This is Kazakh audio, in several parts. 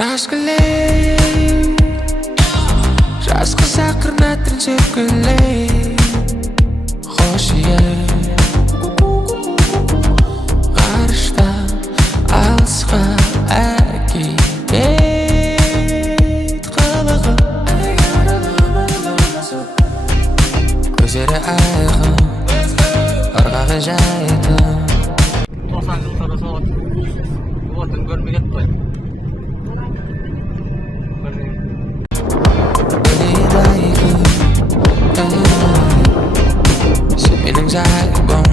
Kraskelev Жас қызақ қырнаттың сөпкілей Хош ие Ғарыштан алысқа әкелет қылығы Көздері айқын ырғағы жайқын 90 жыл тұры соғыт отын көрмей кетіп қой Sen benim saygım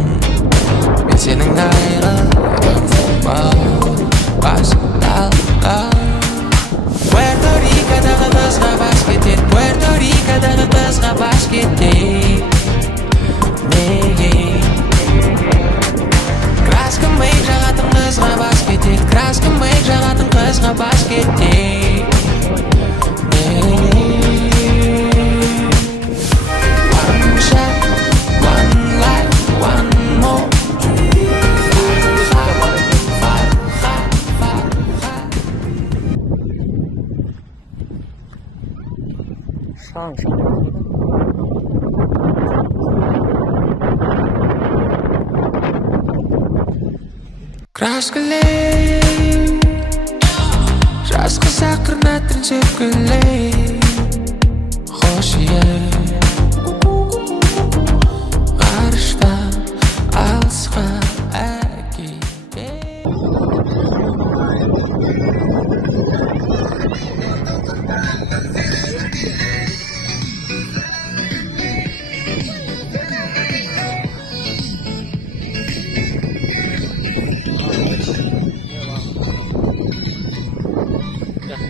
Ben senin gayrım Puerto Rico'дағы қызға бас кетеді Puerto Rico'дағы қызға бас кетеді Неге Краска мейк жағатын қызға бас кетеді Краска мейк жағатын қызға бас кетеді Kraskelev Жас қызақ қырнаттың сөпкілей Хош ие Ғарыштан алысқа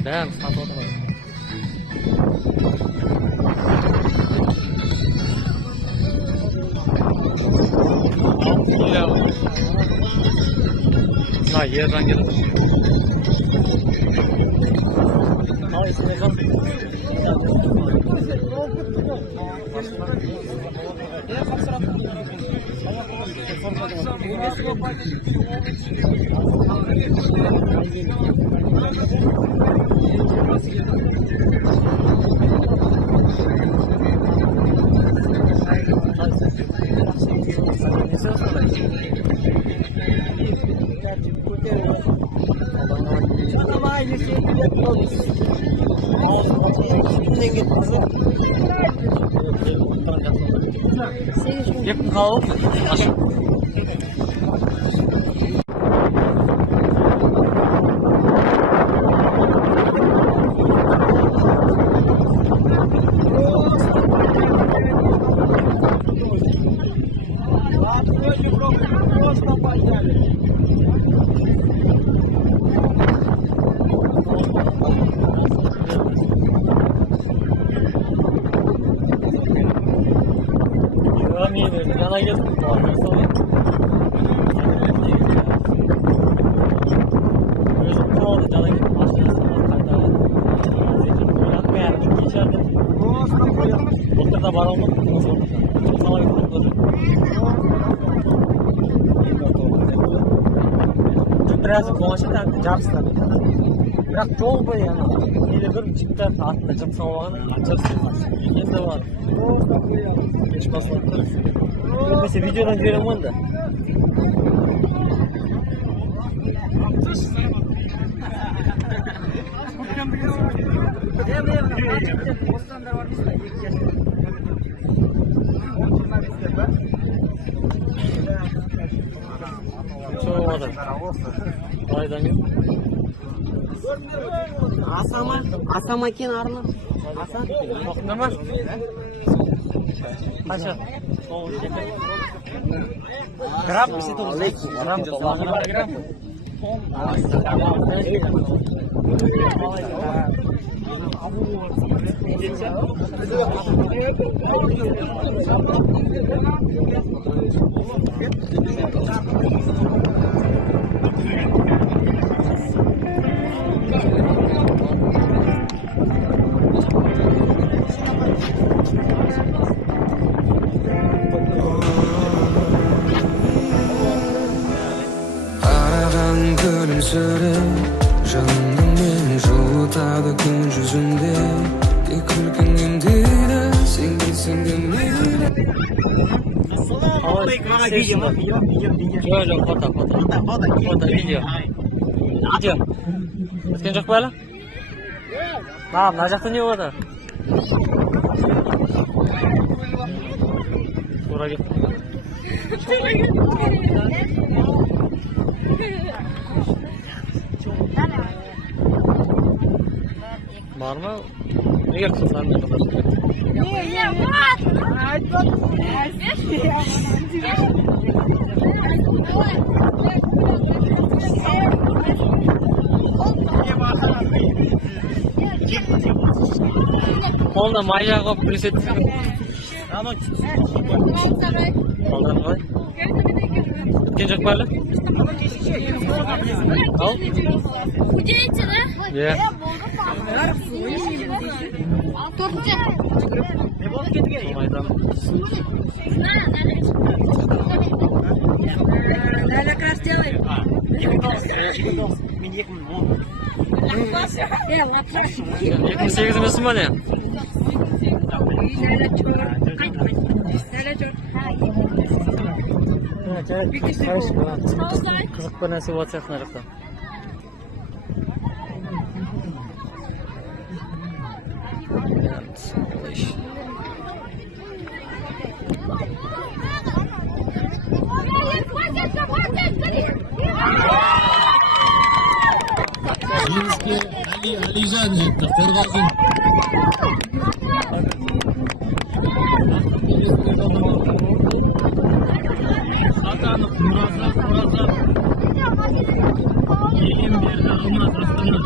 бәрін сатып отырмайды мына ержан келіп қалай есің ержан Yakın kaldı. Aşağı. Yana geldim. Özüm kaldı. Yana geldim. Doktorda var olmadı. Biraz konuşurken Jobs'tan. Бірақ жол бойы еле бір жігіттер атында жұмыс алған жырсыз енді бар еш басылып тұр көбінесе видеодан жіберемін ғой енді қалайдан кел Асама кен арны. Асан. Оқында ма? Қанша? Грамм бесе тоғыз. Грамм грамм. Күлімсіреп жаныммен жуып yotadi kun yüzünde kulkin indide sen singimli Yok, foto. Foto, video. Video. O'tgan joq bo'la? Ha, mana yoqda ne bo'ladi? So'raga. Bormi? Nega qilsan? Onda Maya qo'yib preset. Oldan qo'y. O'tgan joq bo'la? Al. Ya. Yakın 8 misin bana ya? Kızık bir nasıl WhatsApp narıkta? Alijan жетті, қорғалжын. Атанып, Мұраза. Егем берді, Алмат Астана.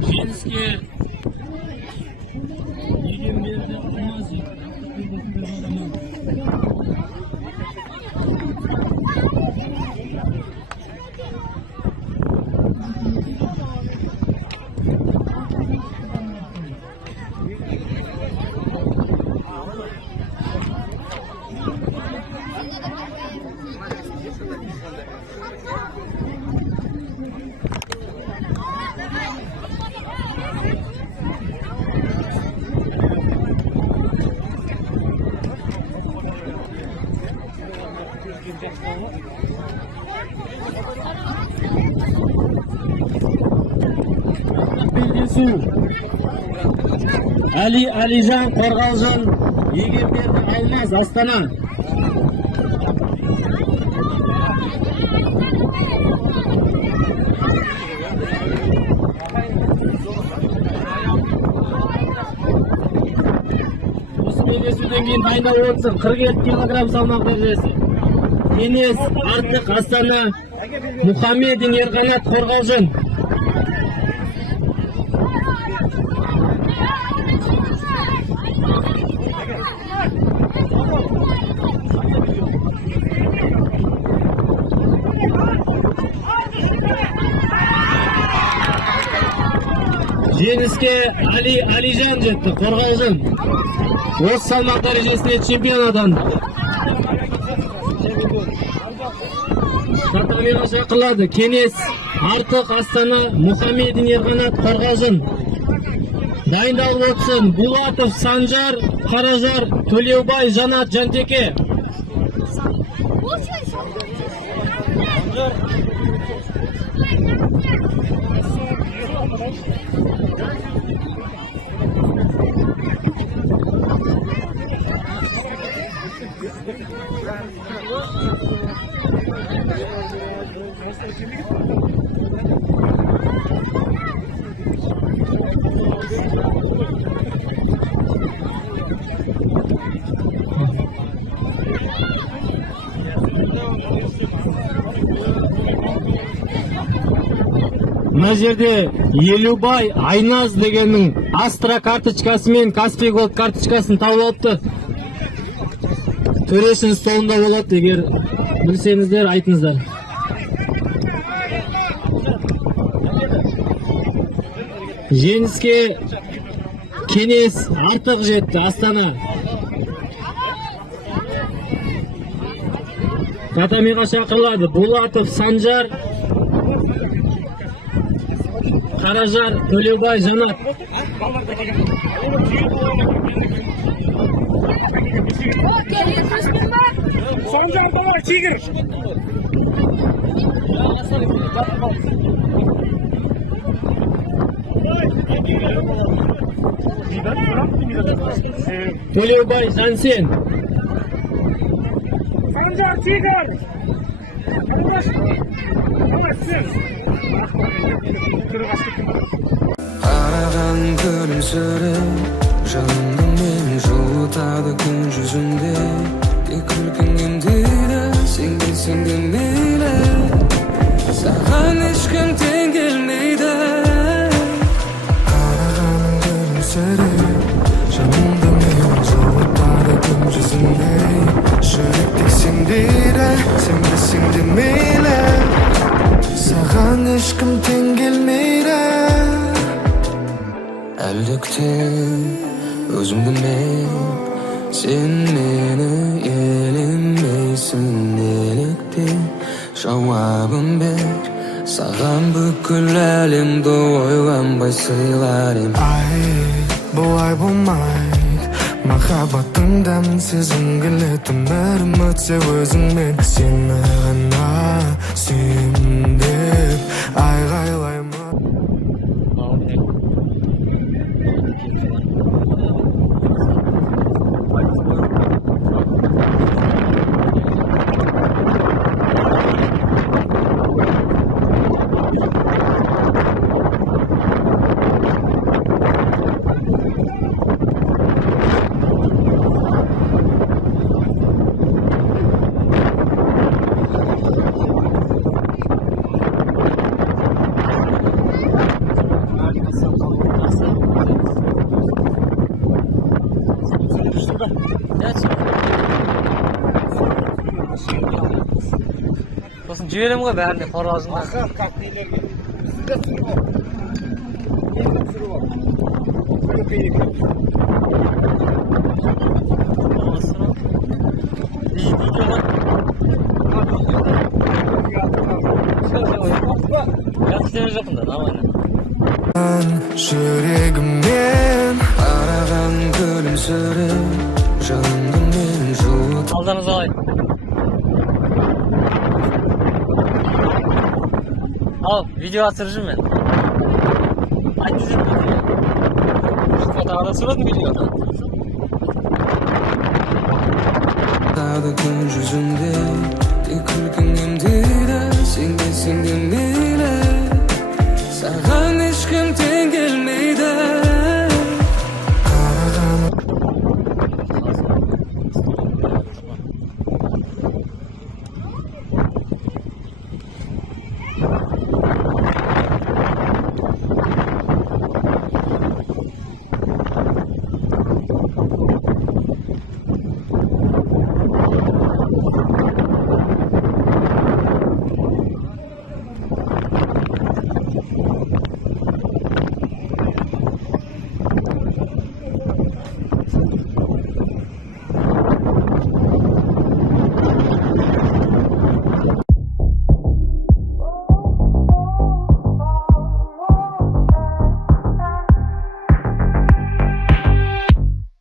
Женский егем берді, Алмат Белдесу. Алижан Қорғалжын, егем берді, Алмаз Астана. Осы белдесуден кейін дайындап отырсың, 47 килограмм салмақ дәрежесі. Кеңес Артық Астана, Мұхаммедин Ерқанат Қорғалжын. Жеңіске Алижан жетті, Қорғалжын. Осы салмақ дәрежесіне чемпион атанды. Татамиға шақырылады. Кеңес Артық Астана, Мұхаммедин Ерқанат Қорғалжын. Дайындалып отырсын. Булатов Санжар, Қаражар, Төлеубай Жанат Жантеке. мына жерде Елубай Айназ дегеннің Астра карточкасы мен Каспий Голд карточкасын тауып алыпты. Төрешінің столында болады, егер білсеңіздер айтыңыздар. Жеңіске Кенес артық жетті, Астана. Татамиға шақырылады Булатов Санжар, Қаражар Төлеубай Жанат. Санжар бала тигр. Төлеубай Жансен. Санжар тигр. Қараған күлімсіреп жанымды мен жылытады күн жүзінде тек күлкің емдейді сен келсең де мейлі саған ешкім тең келмейді қараған күлімсіреп жанымды мен жылытады күн жүзінде жүректе сен дейді сен білсең де мейлі саған ешкім тең келмейді әлі күтем өзімді мен сен мені елемейсің неліктен жауабын бер саған бүкіл әлемді ойланбай сыйлар ем ай бұлай болмайды махаббаттың дәмін сезім келеді өмірім өтсе өзіңмен сені ғана сүйемін деп айғайлаймын Сосын жіберем ғой бәріне қорғазында. жүрегіммен қараған күлімсіреп жанымды мен жылытады Алданыз алай. Al, video atırıcım ben. Hadi dizim ben. Şu fotoğrafda sırada mı videoda? Dağda gün yüzünde tek külkün emdire sen de mile sağan eşkim ten gelmeydi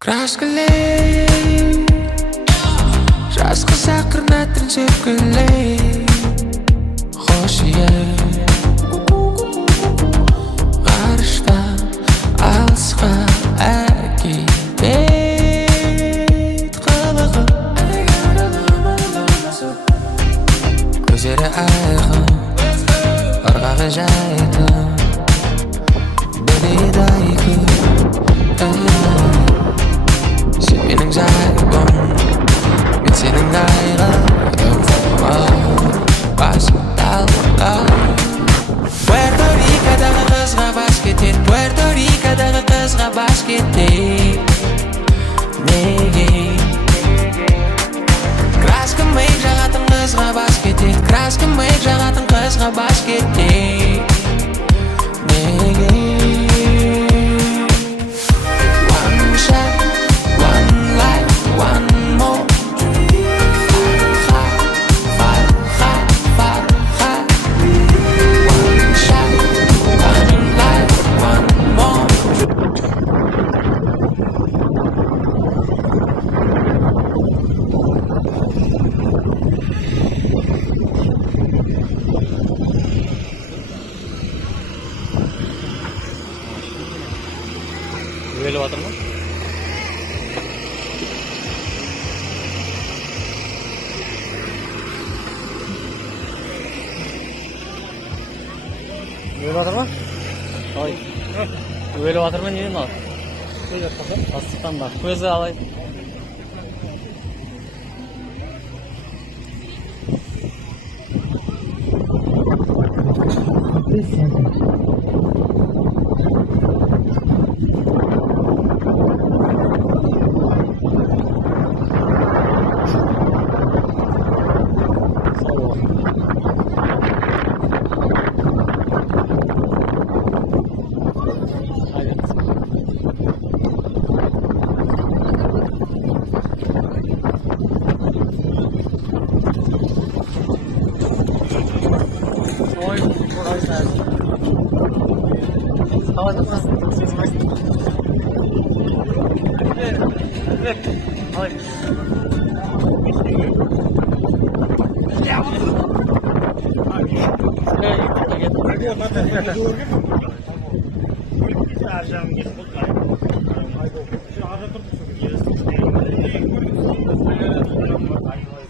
Kraskelein Жазғы сақырнатын сөпкілей Қошия Ғарыштан алысқа әкетет қылығы Көздері айқын ырғағы жайқын Бөледі күн Benim zaybım Ben senin ayrılığım Başım dalga Puerto Rico краска миық жағатын қызға бас кетейік. Неге? One shot, one life, one more. Farha, Farha. One shot, one life, one more. Böyle var mı? Böyle var mı? Ay. Böyle var mı? Niye var? Böyle bakın. Aslıktan bak. Gözü alay.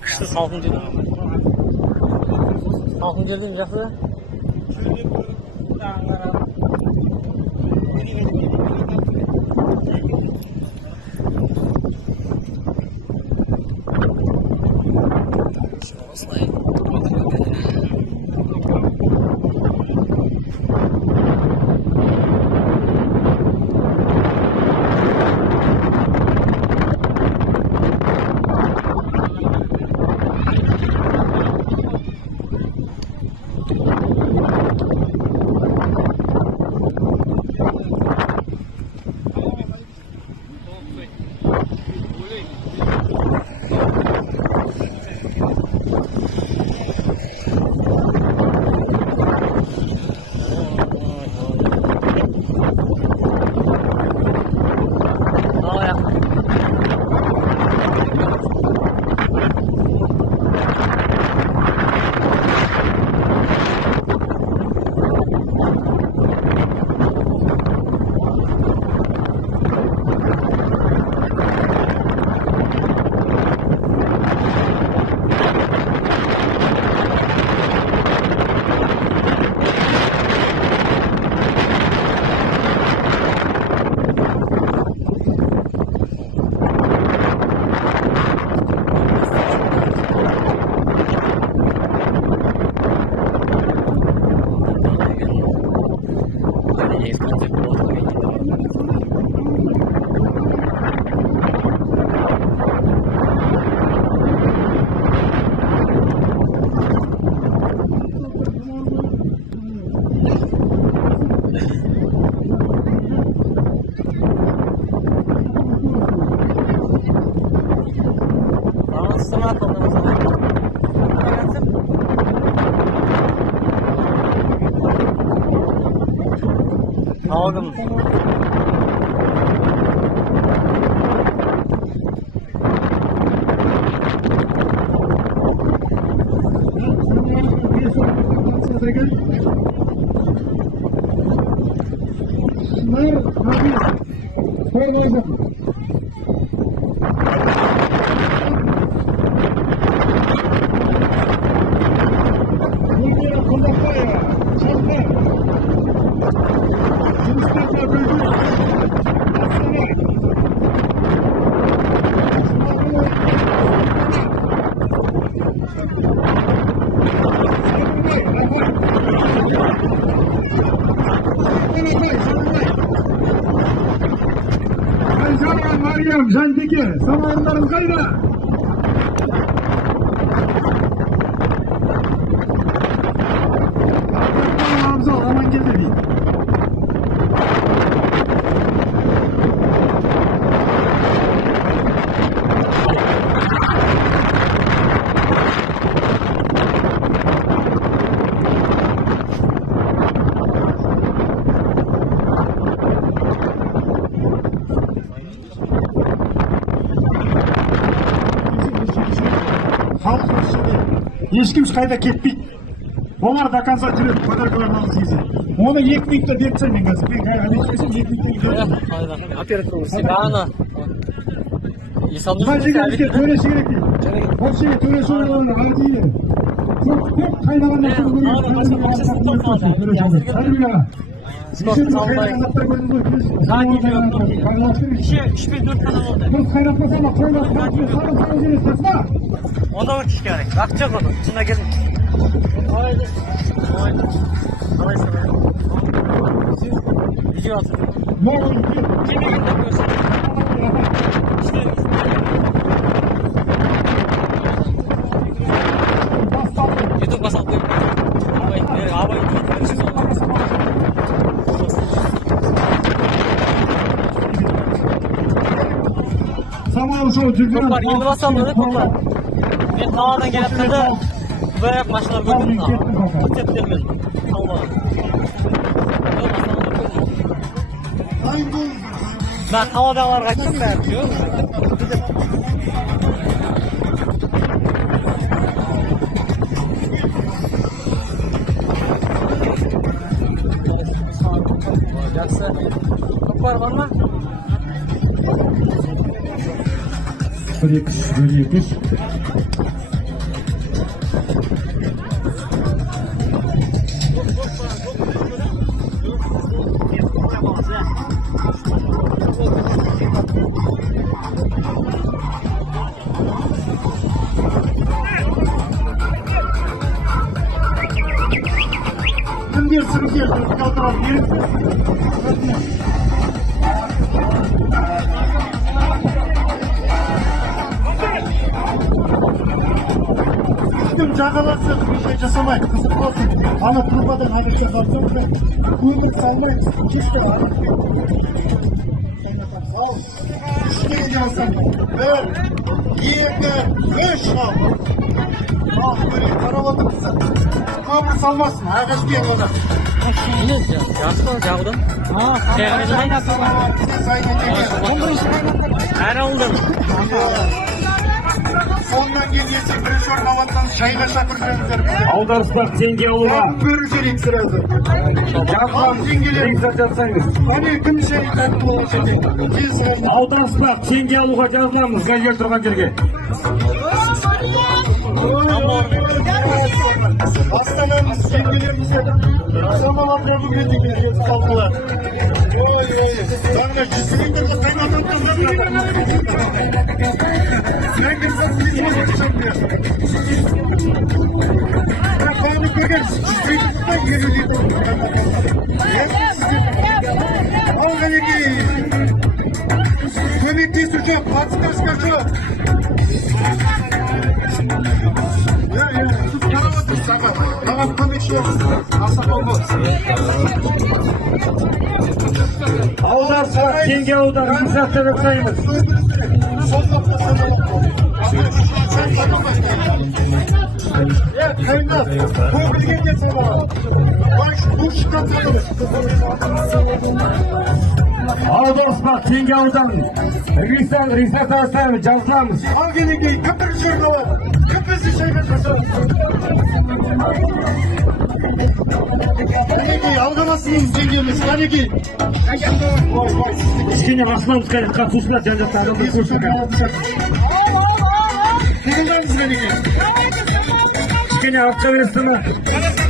Kışta salkın жерде. Salkın жерде mi жақсы? Aldım. Meryem, Janteke, samanlarım kayda. халық ішінде ешкім қайда кетпейді. Олар до конца жүреді подаркаларын алғысы келсе. Оны 2 минутта беріп тастаймын мен қазір. Мен әлекешесем 2 минутта беріп. Оператор Сигана. Мына жерге бізге төлеші керек дейді. Ол жерге төлеші болғанын айтайын. Көп қайнаған нәрсе Onda mı kişi gerek? Bakacak onu. İçine gelin. Video atın. Kimi göndermiyorsun? YouTube basal koyup. Abi. Самал шоу жүрген. Var, енді басам öyle toplar. Ben havadan gelip de böyle maçlar gördüm. Tepkiler ben havadalar kaçtım da yapıyor. Jaksa kapar var mı? Görüyoruz. Kimdir sırıkıyor? Kaldıran bir. Kim жағаласы bir şey жасамайды, қызық болсын. Ана трубадан айрықша қалсам, көмір салмайды, кешке айрық. Ал, 3 теңге алсам, 1, 2, 3 ал. Ал, көре, қарап отырсың. Көмір салмасын, ағаш кең олар. Жақсы ма жағудан? Әр ауылдан. Сонdan кейін есе бірінші орын алатсан шайға шақырсаңыздар. Аударыспақ теңге алуға. Көру керек сразу. Ал теңгелер. Қане кім шай қайтып болған жерде? Аударыспақ теңге алуға жазыламыз газет тұрған жерге. Астанамыз теңгелерімізді самалапқа бүгінді келген қалқылар. Жаңа жүзігіндерді қайнатып Қаны көрген жүзігіндерді еріледі. Ал ғанеке көмектесу жоқ, қатыстырысқа жоқ. Маған көмекші болыңыз. Асапал болсын. Аударыспақ теңге алуға рұқсат жасаймыз. Қайындап, көміргенде сабаға. Бұл шыққан сабаға. Аударыспақ теңге алудан рұқсат жасаймыз, жазыламыз. Ал келекей, кім бірінші орын алады? Кім бізді шайға жасады? Қанекей, алғанасыңыз жеңгеміз, қанекей. Кішкене басыламыз қатысушылар жан-жақта адамдар көрсін. Қиылдаңыз қанекей. Кішкене артқа бересіңі.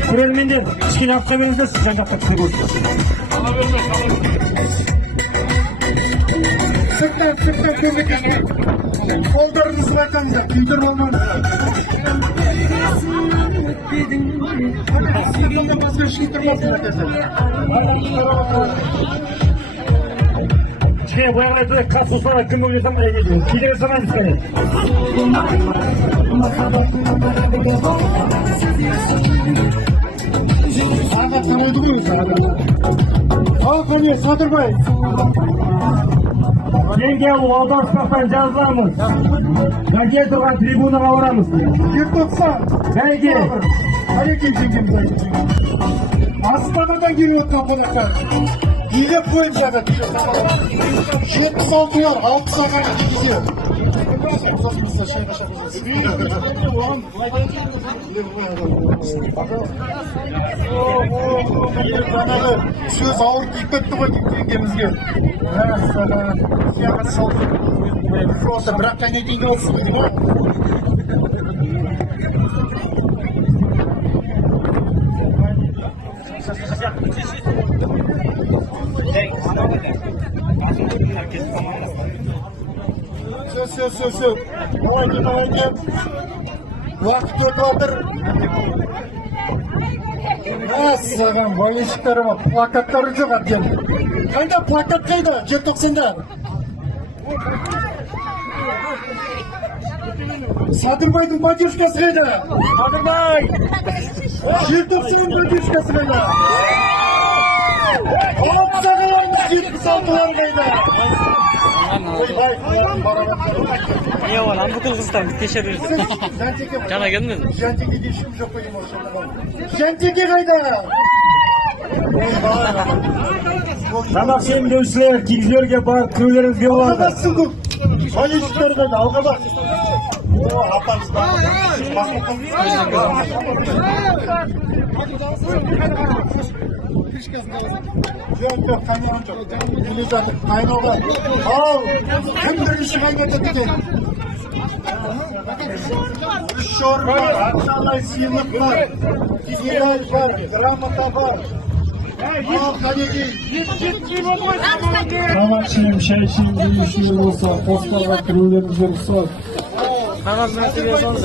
Көрермендер, кішкене артқа беріңіздер, сіз жан-жақта кісі көрсін. Сырттан көмектесін. Қолдарыңызды айтаңыздар, күйдіріп алмаңыздар. Сүйгенде басқа ешкім тұрмасын айтасың. Кішкене бұяға айтайық, қатысушыларға кім ойласам әйгеді. Кейдері санаймыз қане. Аға тарайды ғой өзі адамдар. Ал қане, Садырбай. Теңге алу аударыспақтан жазыламыз. Газет тұрған трибунаға барамыз. Ертоқсан. Бәйге. Қанекей жеңгеміз айтып. Астанадан келіп отқан қонақтар. билет бойынша да 76 var 6 сағат gidiyor. Sosun size şey söz ağır gitmekti ғой дегенімізге. Сияға салды. Просто бірақ қайна дейін алсын дейді ғой. Söz. Давайте. Уақыт өтіп жатыр. Саған болельщиктері бар, плакаттары жоқ әбден. Қайда плакат қайда? Желтоқсанда. Садырбайдың батюшкасы қайда? Садырбай! Желтоқсанның батюшкасы қайда? Алпсағаларымыз 76-лар қайда? Не var lan bu Kırgızistan keşfedildi. Cana gelmedin mi? Janteke geçim yok benim ortamda. Janteke kayda? Tamam sen dövüşler, kizlerge bar, köyleriniz Alga yollarda. bassın bu. Hayışlar kayda, alga bas. O atamız da. Yok, kaynağı çok. Bili zaten, kaynağı var. Al, hem birinci kaynağı dedi. Şor var, akşamlar siyirlik var. Siyirlik var, gramata var. Al kaleci. Tamamçıyım, şeyçiyim, dövüşüyüm olsa, postlarla köyleriniz olsa. Kanal nasıl yazsanız.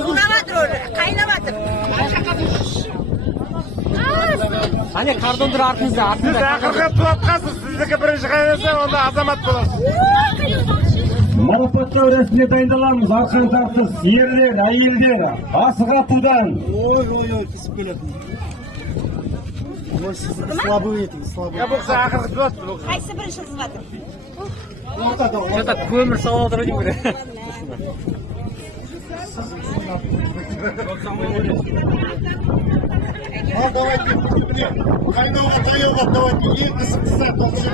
Unamadır orada, kaynamadır. Hani kardondur артыңызда. Ақырға туатқансыз, сіздікі бірінші қайнаса, онда азамат боласыз. Марапаттау рәсіміне дайындаламыз, арқан тартыс, ерлер, әйелдер, асық атудан. Ой, кесіп келетін. Ой, сіз слабый етіңіз, слабый. Я болса ақырғы туат. Қайсы бірінші қызғатыр? Что-то көмір салып отыр деймін ғой. Al давайте, қайнауға таяуға давайте, ең қызықты сәт алшы.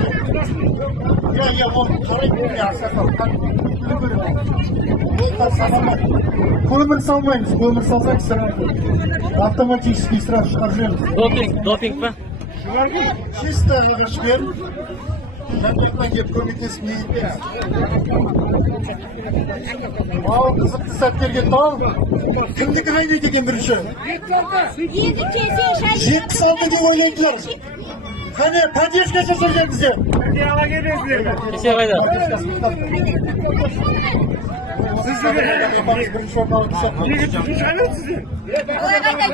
Я оны қарайды, я ақсақал. Көмір салмаймыз, көмір салсақ автоматически сразу шығарып жібереміз. Допинг па? Чисто ағашпен жантекпен келіп көмектесіп не етпеңіз. Ал қызықты сәттерге тал. Кімдікі қайнайды екен бірінші? Енді келсе шай. 76 деп ойлайтындар. Қане, поддержка жасалған бізде. Кеше қайда? Бірінші орын алып түсіп. Олай қайда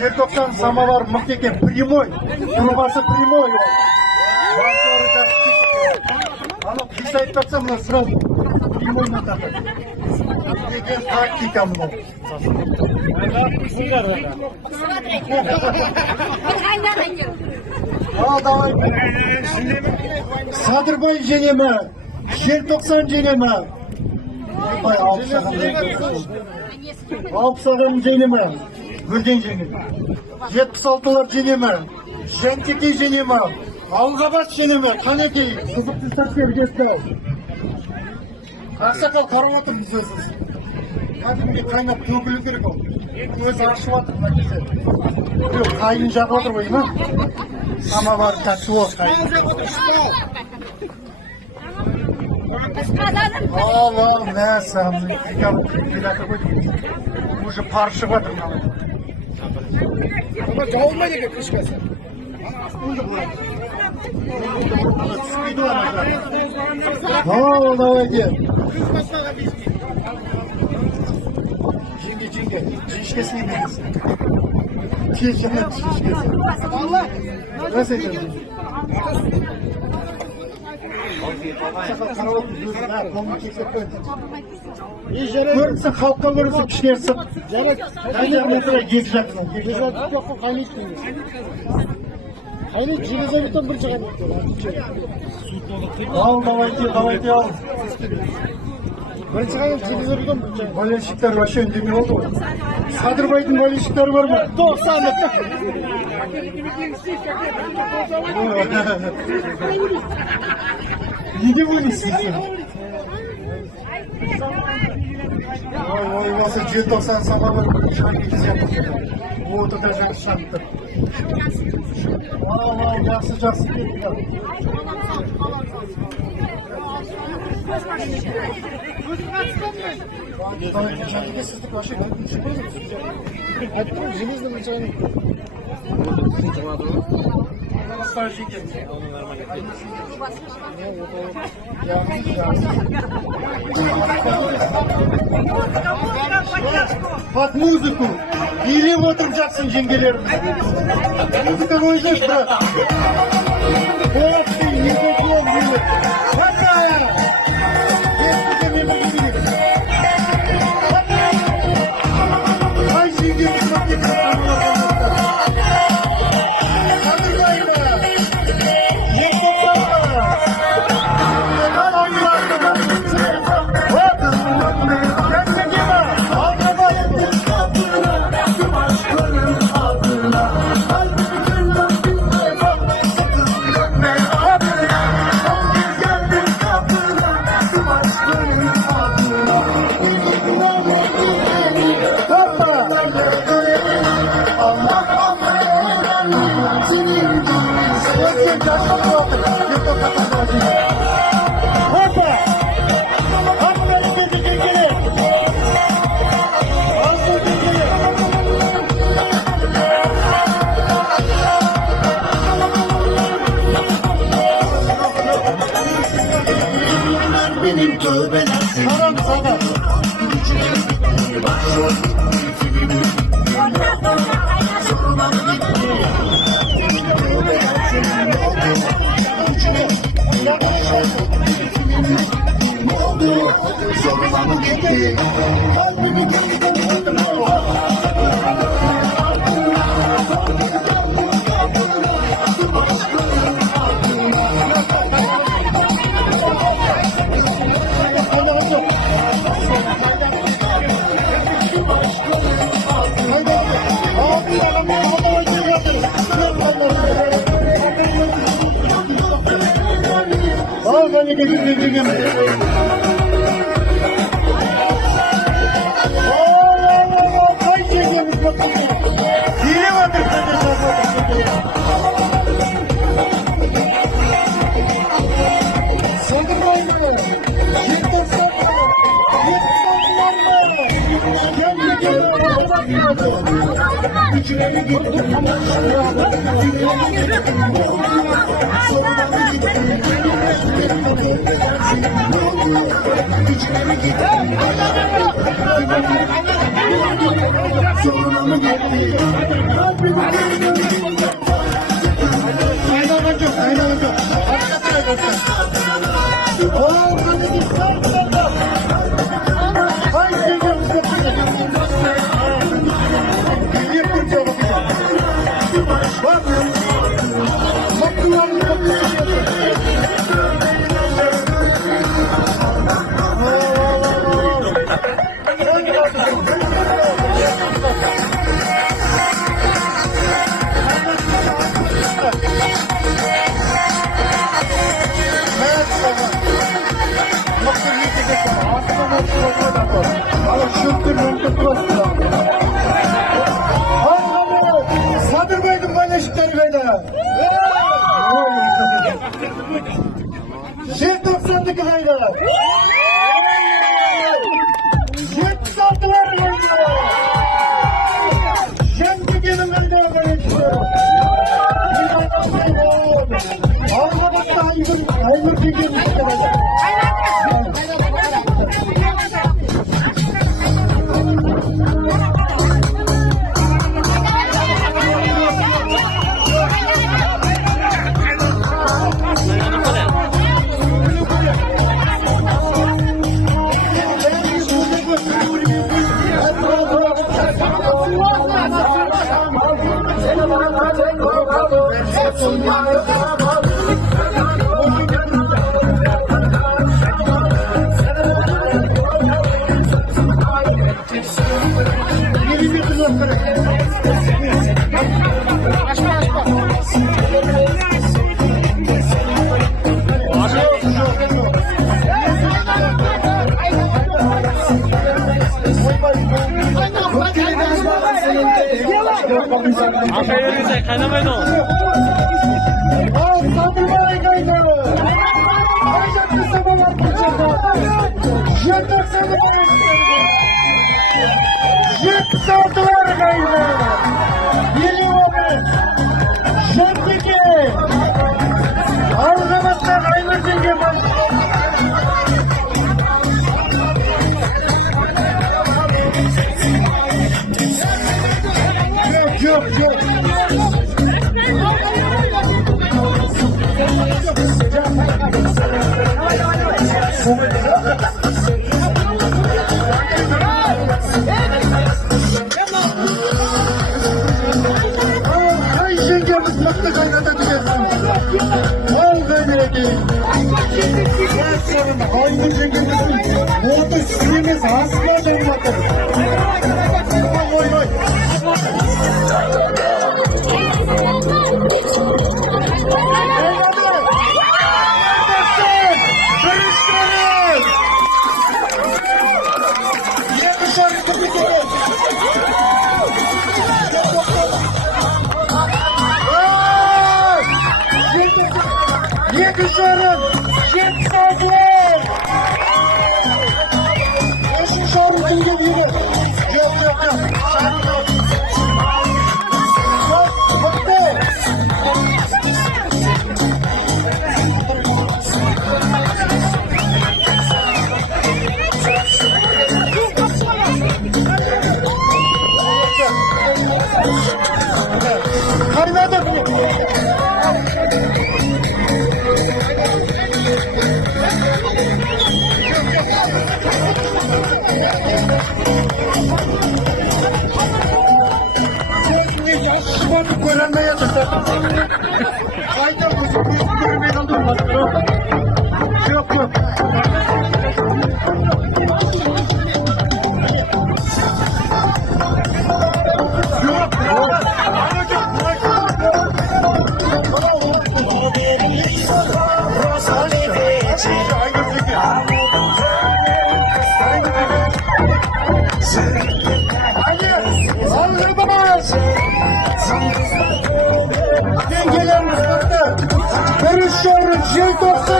Желтоқсан самовар мықты екен, прямой. Трубасы прямой. Аны қисайып тапса, мына сразу прямой натады. Деген тактика мынау. Ал, давай. Садырбай жене ме? Желтоқсан жене ме? Алпсағым жене ме? Бірден жене. 76-лар жене ме? Жантеке жене ме? Алғабас жене ме? Қанекей, қызықты сәттер кетті. Ақсақал қарап отырмыз өзіңіз. Кәдімгі қайнап төгілу керек ол. Өзі ашып жатыр мына кезде. Қайын жағып отыр ғой, ма? Самовар тәтті қайын. Ал, мәсәм. Уже пар шығып жатыр мына. Жауылмайды екен крышкасы. Ал, давайте. Жеңге, жіңішкесіне бересің. Кешімді жіңішкесі. Раз айтамын. Көрінсін, халыққа көрінсін, кішкерсін. Қайнар метрі екі жақын. Қайнар железобетон бір жағын. Ал, давайте, ал. Birinchi qaynab televizorga boleshiklar вообще ündemey oldu. Sadirbay'ın boleshikleri var mı? 90. Nega bunu istiyorsun? Oy, nasıl G90 samanı şarkı yapmışsın. Bu da da şarkı. Yaxşı ketdi. Kendine sizlik başa geldi. Железный начальник. Под музыку. Или oturacaksın cengelerimiz. Muzika oynaş bırak. Ох ты, не попал, блин. Хватай! Если ты не будешь. Ай, cengelerimiz, как я Sadirbay'ın boleshikleri kayda. G90'dıki kayda. 76'lar kayda. Şimdi gelin kayda boleshikleri. Ağlamakta Aymır Bilge'nin işte. Aferin kaynamayın o. Satılmaya kaynağı. Ancak kısa bana kaçırdı. Jet satılmaya kaynağı. Jet satılmaya kaynağı. Geliyor. Jet'teki. Arkadaşlar kaynaşın gibi. Yok. Ay yengemiz mutlu kaynatacağız. Al böyle değil. Aynı yengemizin orada suyumuz asla dolmadı. Oy. Yakışarım. Yetmezler. Yaşın şarkın gibi yürü. Yok. Bitti. Kaynadı. Yaşlı görünmeye tuttu. Kaynadı. Görünmeye tuttu. Yok. Dengelerimiz battı. Görüşüyoruz. Jet 90.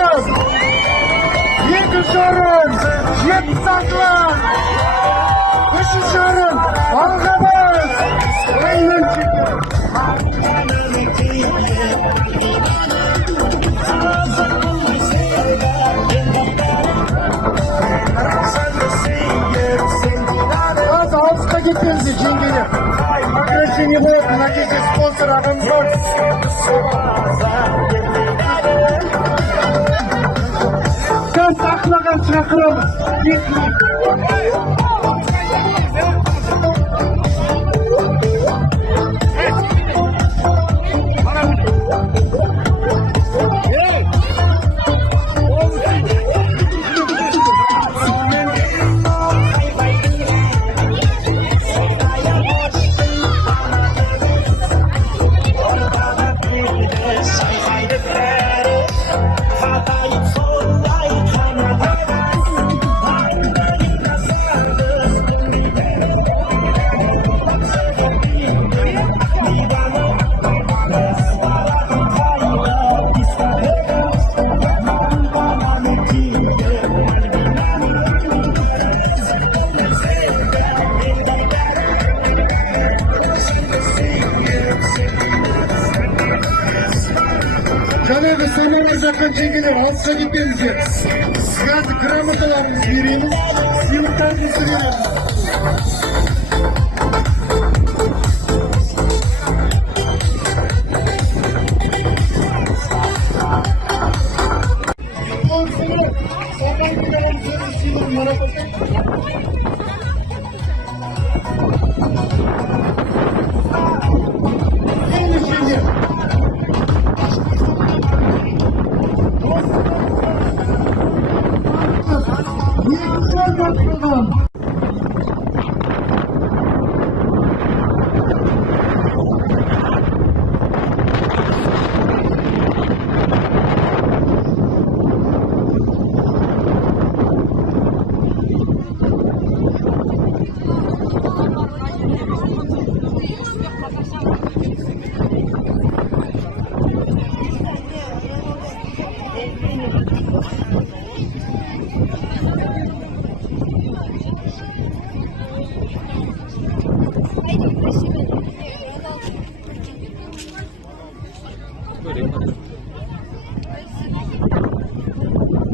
Yakışıyoruz. Jet saklan. Koşuşuyoruz. Arkadaş. Aynen çıktı. Az altıda gitmemizi cingeli. Agresini bu. Nakisi sponsor adamız var. Sen saklagan çakırımız. Gitme. Canım sonuna sakın çekilir. Altıda gitmemizi. Gaz gramatalarımızı vereyim. Simitler bitiriyoruz. Thank you.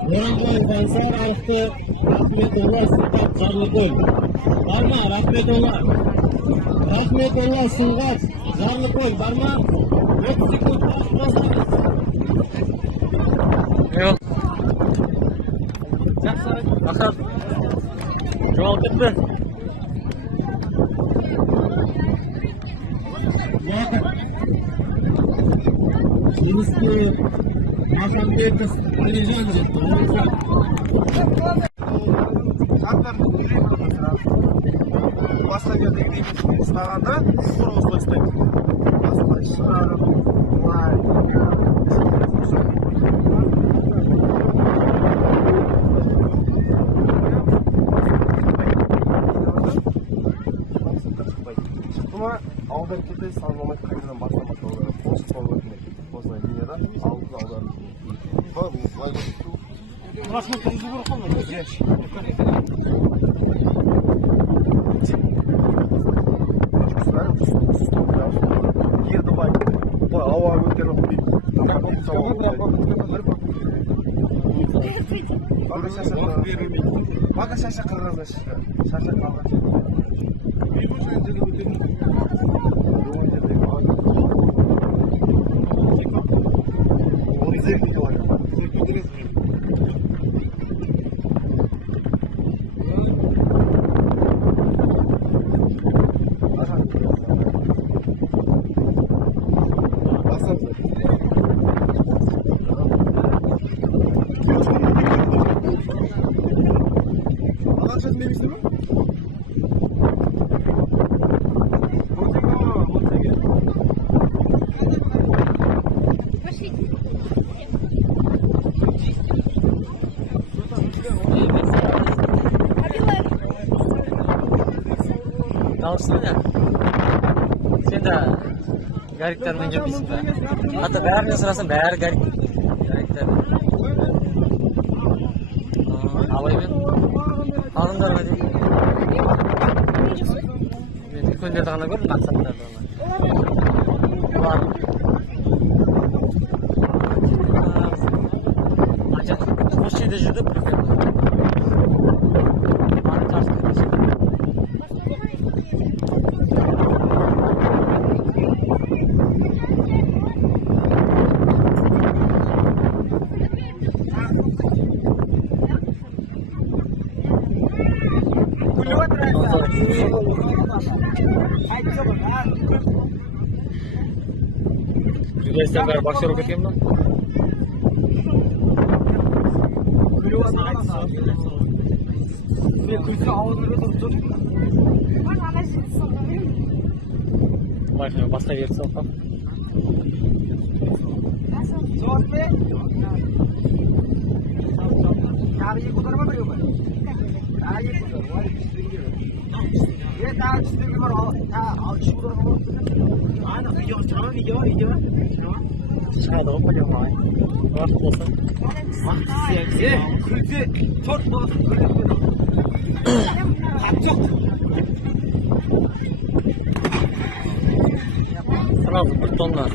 Оранбай Қансар арықты Рахметолла Сыңғат Жарлыкөл. Барма, Рахметолла. Рахметолла Сыңғат Жарлыкөл. Барма, 30 секунд басамыз. Жақсы, рахмет. Жоғалып кетті. Жеңіске Махамбетов Алижан жетті. Басқа жердегі ұстағанда тура осылай ұстайды. Басқа шығарып, былай. Шықты ма, аударып кетеді, салмамайды, қайтадан бастамайды. Қосып қалып өтмейді. Осылай линияда ауыз аударып. Рахмет, өзі бір қылмай. Yerді бай, ауа көтеріп дейді. Бақа шаша қырғызда шаша қалған. Оны зерді килограмм. Дауыстың ya? Сен де гариктармен жүрмейсің бе? Ата бәрінен сұрасам бәрі гариктар. Абаймен алыңдар ма деймін. Мен үлкендерді ғана көрдім, мақсаттарды ғана. Осы жерде жүрді примерно. Güzel beri başarı okuyayım mı? Başka başka yer sokalım. Çay da okuyacağım abi. Vakit olsun. Sırası bir tonlar.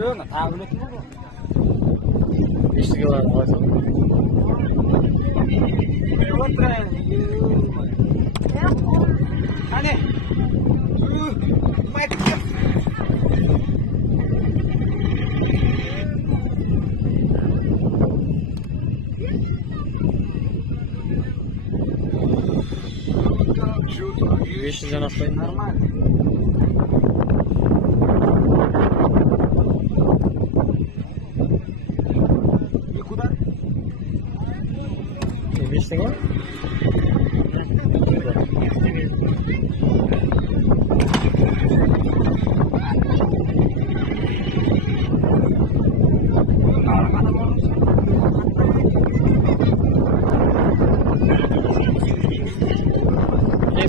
Yok, tahmin etme bu. İşte var hocam. Hani? Вещи настроение. Нормально. И куда? Ты вещи го?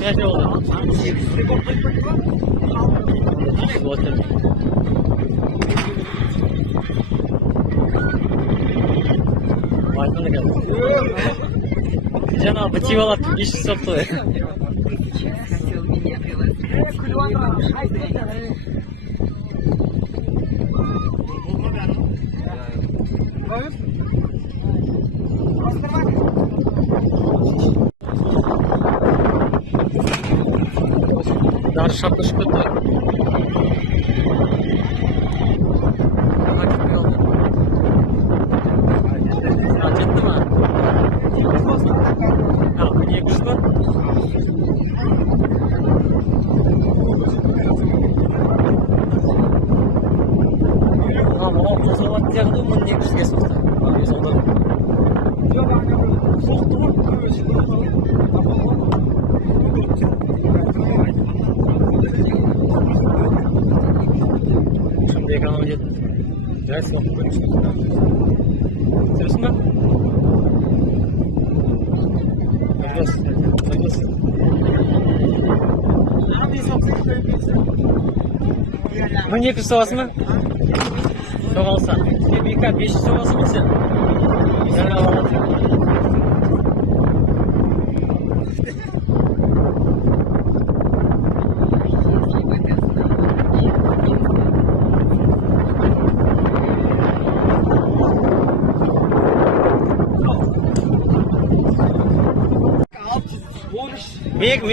Kaç oldu? Başına geldi. Can abi çivalar iş soktu. шапкашып кетті. Ана кетпей қалды. Жетті ма? 200 ма? Мынау қосылады сияқты 1200-ге соқты. Şimdi ekranıma gittim. Cahil sıkıntı koymuştum. Seviyorsun mu? Seviyorsun. Mın 200 soğası mı? Çok olsa. Bir 500 soğası mı sen? Ben alalım.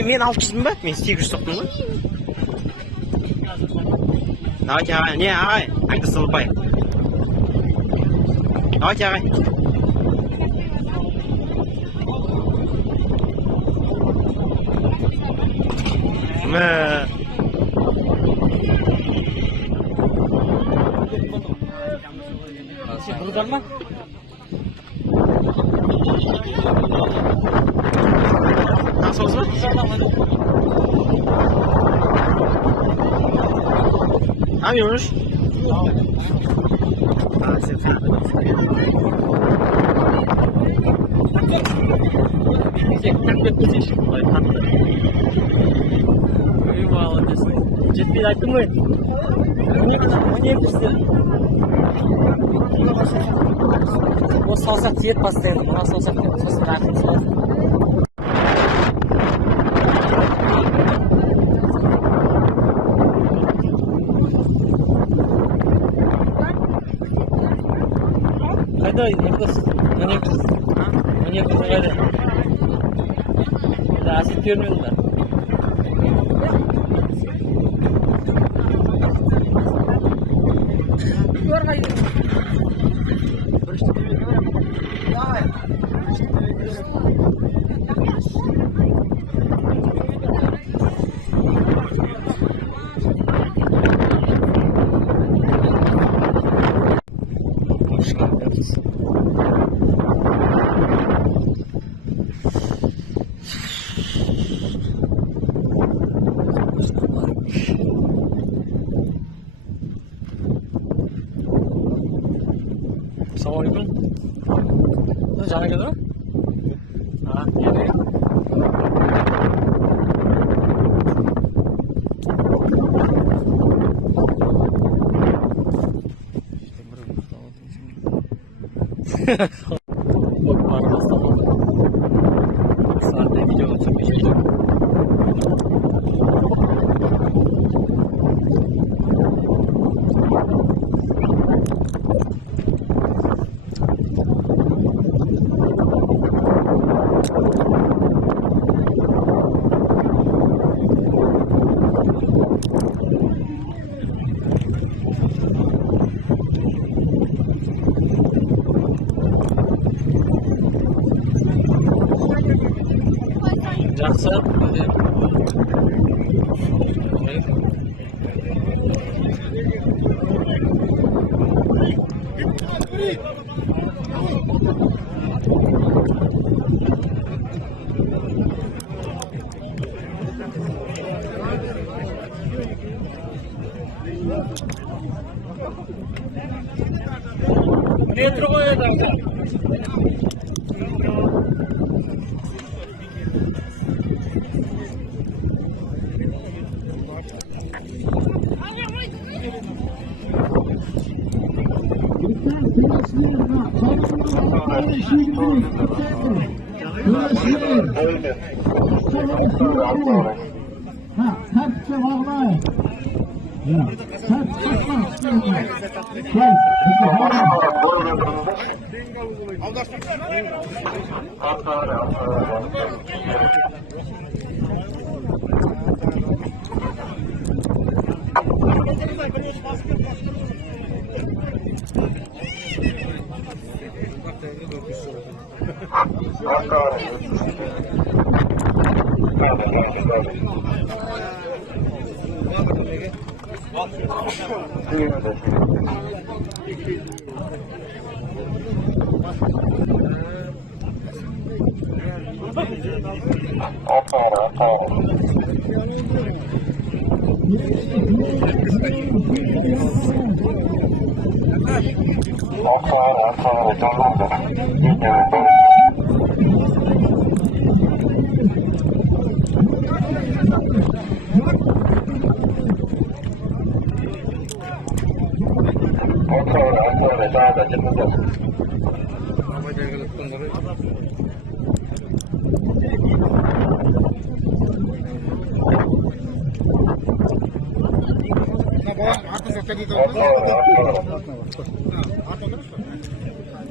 Men 600 ба? Мен 800 соқтым ғой. Давайте ағай, не ағай, аңды сылбай. Давайте ағай. Buradan mı? Nasıl olsun? Ne yapıyormuş? Жетпейді айттым ғой. 1200. Осы салсақ тиет постоянно. Мына салсақ сосын рахым салады. Қайда Николас? 1200. 1200 қайда? Асет көрмедіңдер. Assalamualaikum. Itu jalan gitu? Ah, iya deh. Saatnya video sampai sini. Жақсы, өте. Не другое тогда.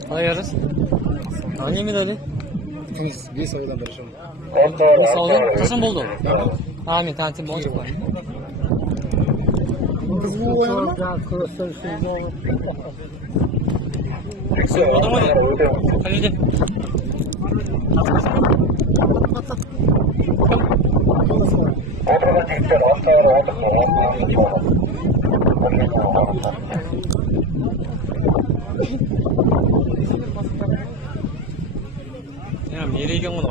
Қалай арыз? Не медалі? Бес айдан бері жүрмін. Мысалы, қашан болды? Мен таңертең болдық қой. Отыр ма? Қай жерде? Мерейген ғой.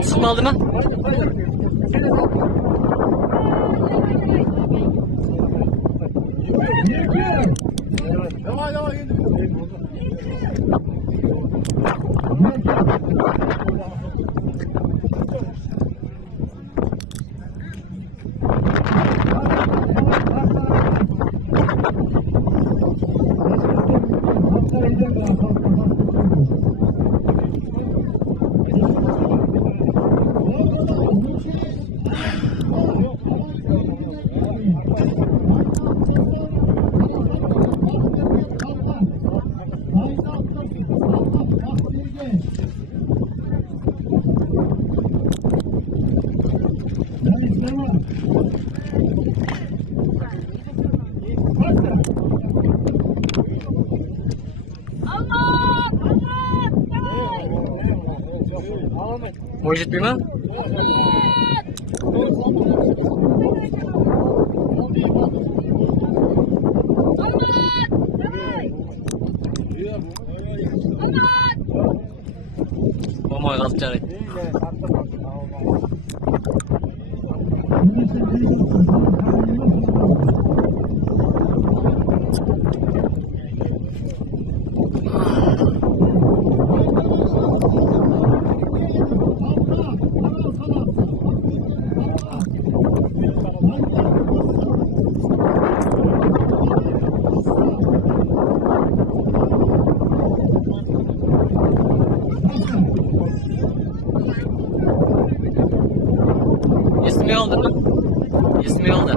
Isitma aldimi? Boy yetmiyor mu? Olmay kalıp jarayt. İsmi oldu mu? İsmi oldu.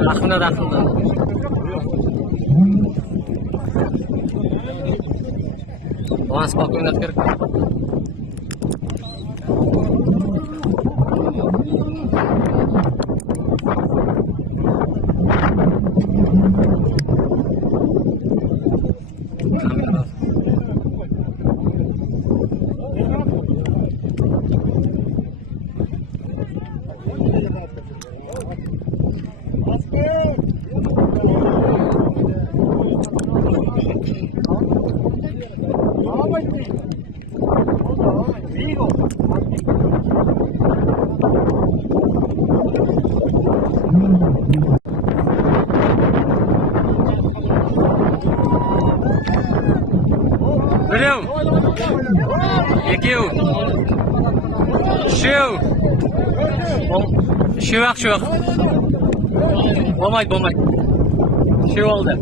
Rahmına. Вам спокойно открыть. Birim. Екеу. Үшеу. Үшеу-ақ. Болмайды. Үшеу алды.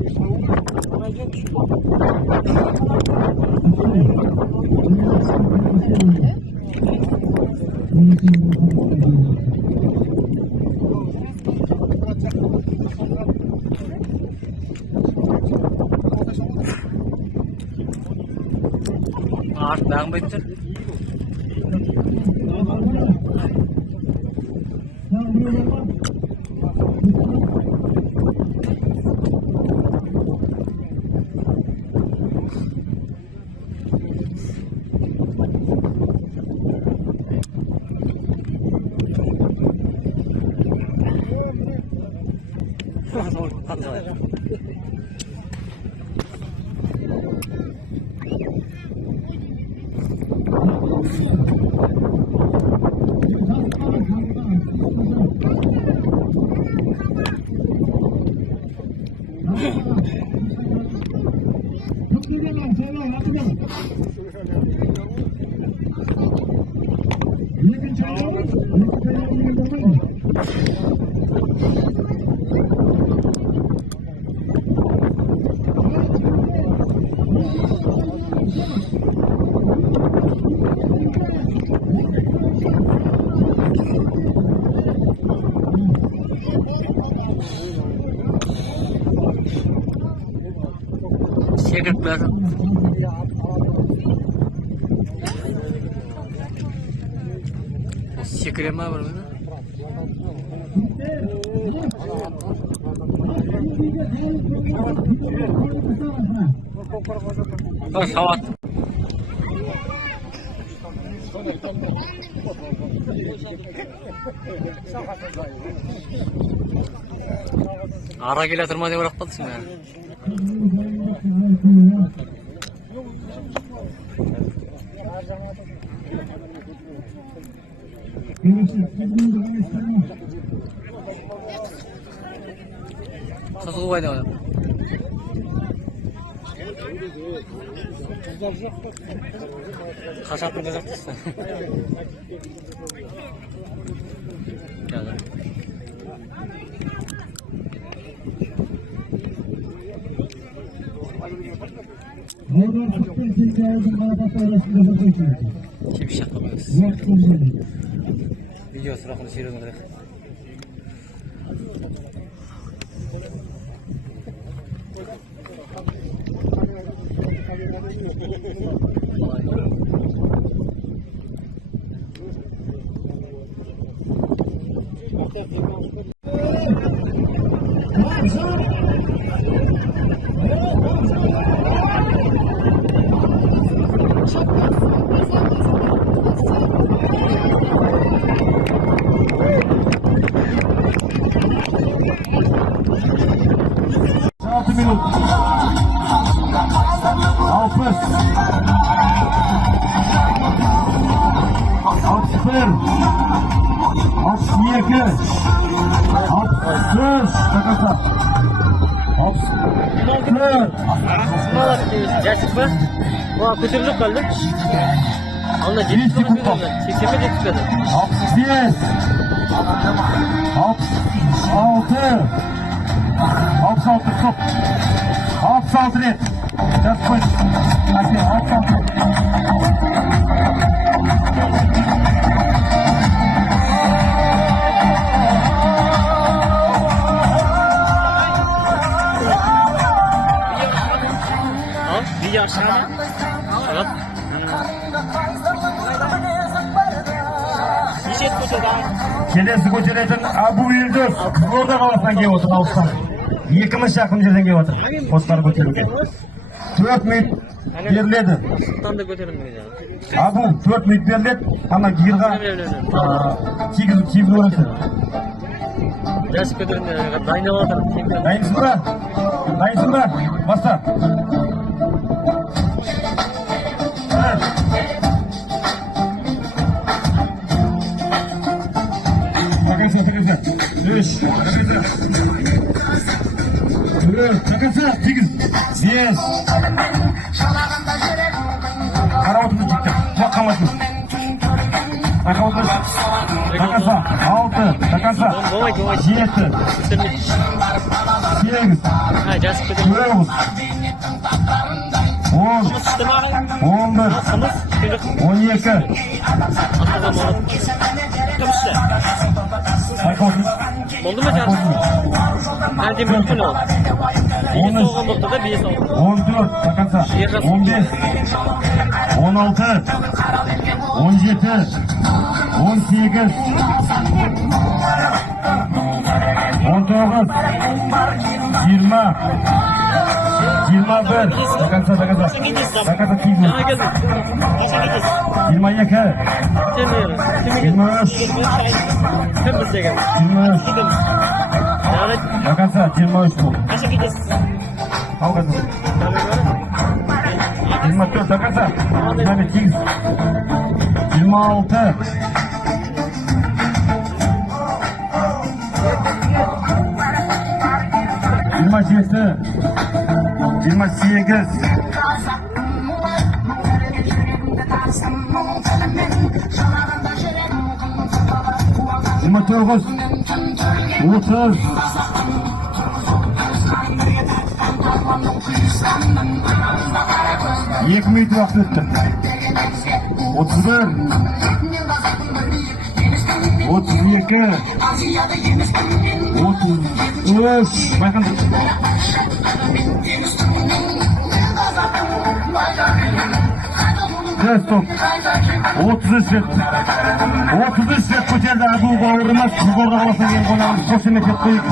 Артынан беттір. Sekretler. Sekrema var mı? Havat. Ара келе тұрма деп ұрап қалдысың ya. Сасығы қойды ғой. Қашатын да жақтысың. Кепіш жаққа қойыңыз. Видео сұрақын шеруіңдірек. Gerçek mi? Bu kötülük kaldı. Onda 70 80 70 65 66 66 stop 66 net. Just push. Hadi 66. Video aşağıda. Evet. Nişet koşuyor daha. Келесі көтеретін Абу Елдос Қызылорда қаласынан келіп отыр, алыстан. 2 шақырым жерден келіп отыр. Қосқар көтеруге. 4 минут беріледі. Там da көтерілмейді. Абу 4 минут беріледі. Ана гирға тигізіп өресі. Gerçek kötülüğünde dayanalı adam. Dayımsın ба? Dayımsın ба? Баста. Takasa. 3. Takasa. 8. 5. Karavotunu çıktı. Bakkamasın. Takasa. 6. Takasa. 7. 8. Ha, gerçek kötülüğünde. 9. 10. 11. 12. Oldu mu canım? Ben de mümkün ol. Bir soğuğun noktada bir soğuk. 14. Takasa. 15. 16. 17. 18. 19. 20. 21. Takasa. Takasa 8. 22. 23. 23. Takasa 23 bu. Al kızım. 24 takasa. 28. 26. 27. 28. 29. 30. 2 minut vaqt o'tdi. 31. 32. 33. Bakın. Stop. 33 ret. 33 ret ko'tardi Abu Bovurmas. Yuqorida qolasan degan qonamiz qo'shimcha ketib qo'yib.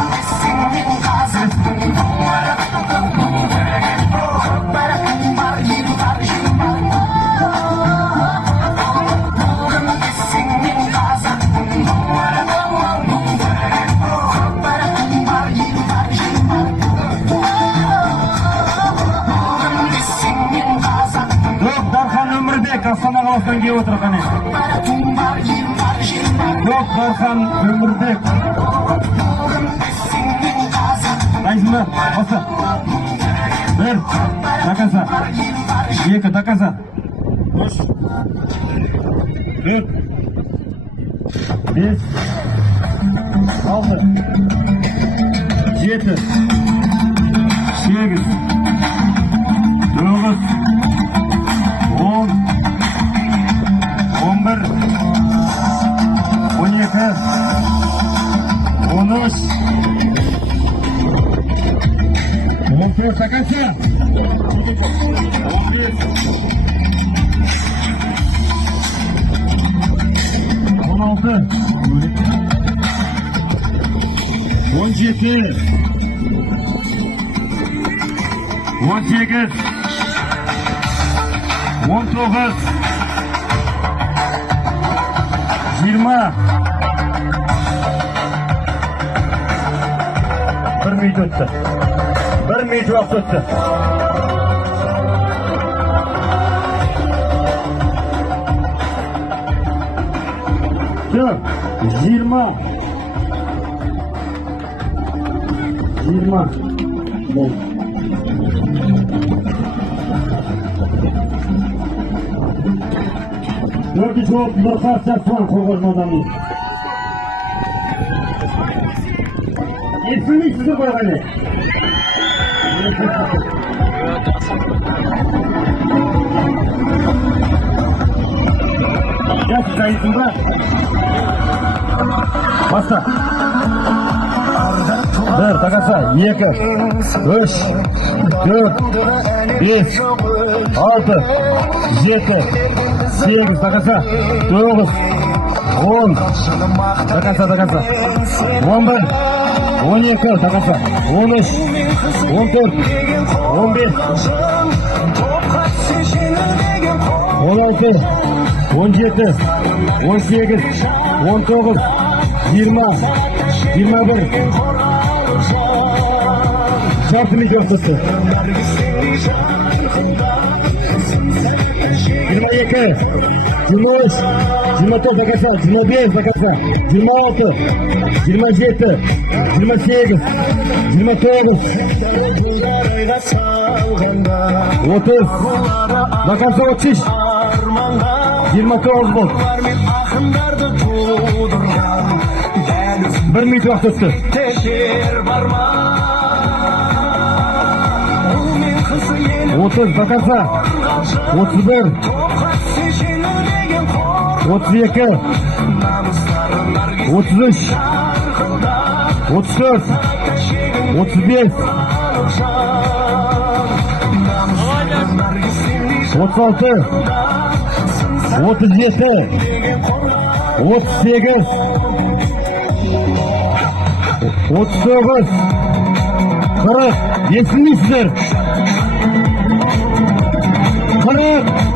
Barxan Ömürbek. Qaysini? Basa. 1 takasa. 2 takasa. 3 4 5 6 7 8 9 10 11 12 13 14 takasa. 16 17 18 19 20 1 minut o'tdi. 1 minut vaqt o'tdi. Yok, 20 Bol. Dördü çok bir parçası kovaşmadan. Etkinlik size koyalım. Ya sayısında. Basta. 1 takasa, 2 3 4 5 6 7 8 takasa, 9 10 takasa 11 12 takasa, 13 14 15 16 17 18 19 20 21 Şartı mikrofonu. 22 23 24 takasa, 25 takasa, 26 27 28 29 30 takasa 30 29 bol. 1 minut vaqt o'tdi. 30 takasa, 31 32 33 34 35 36 37 38 39 40 yetmişler 40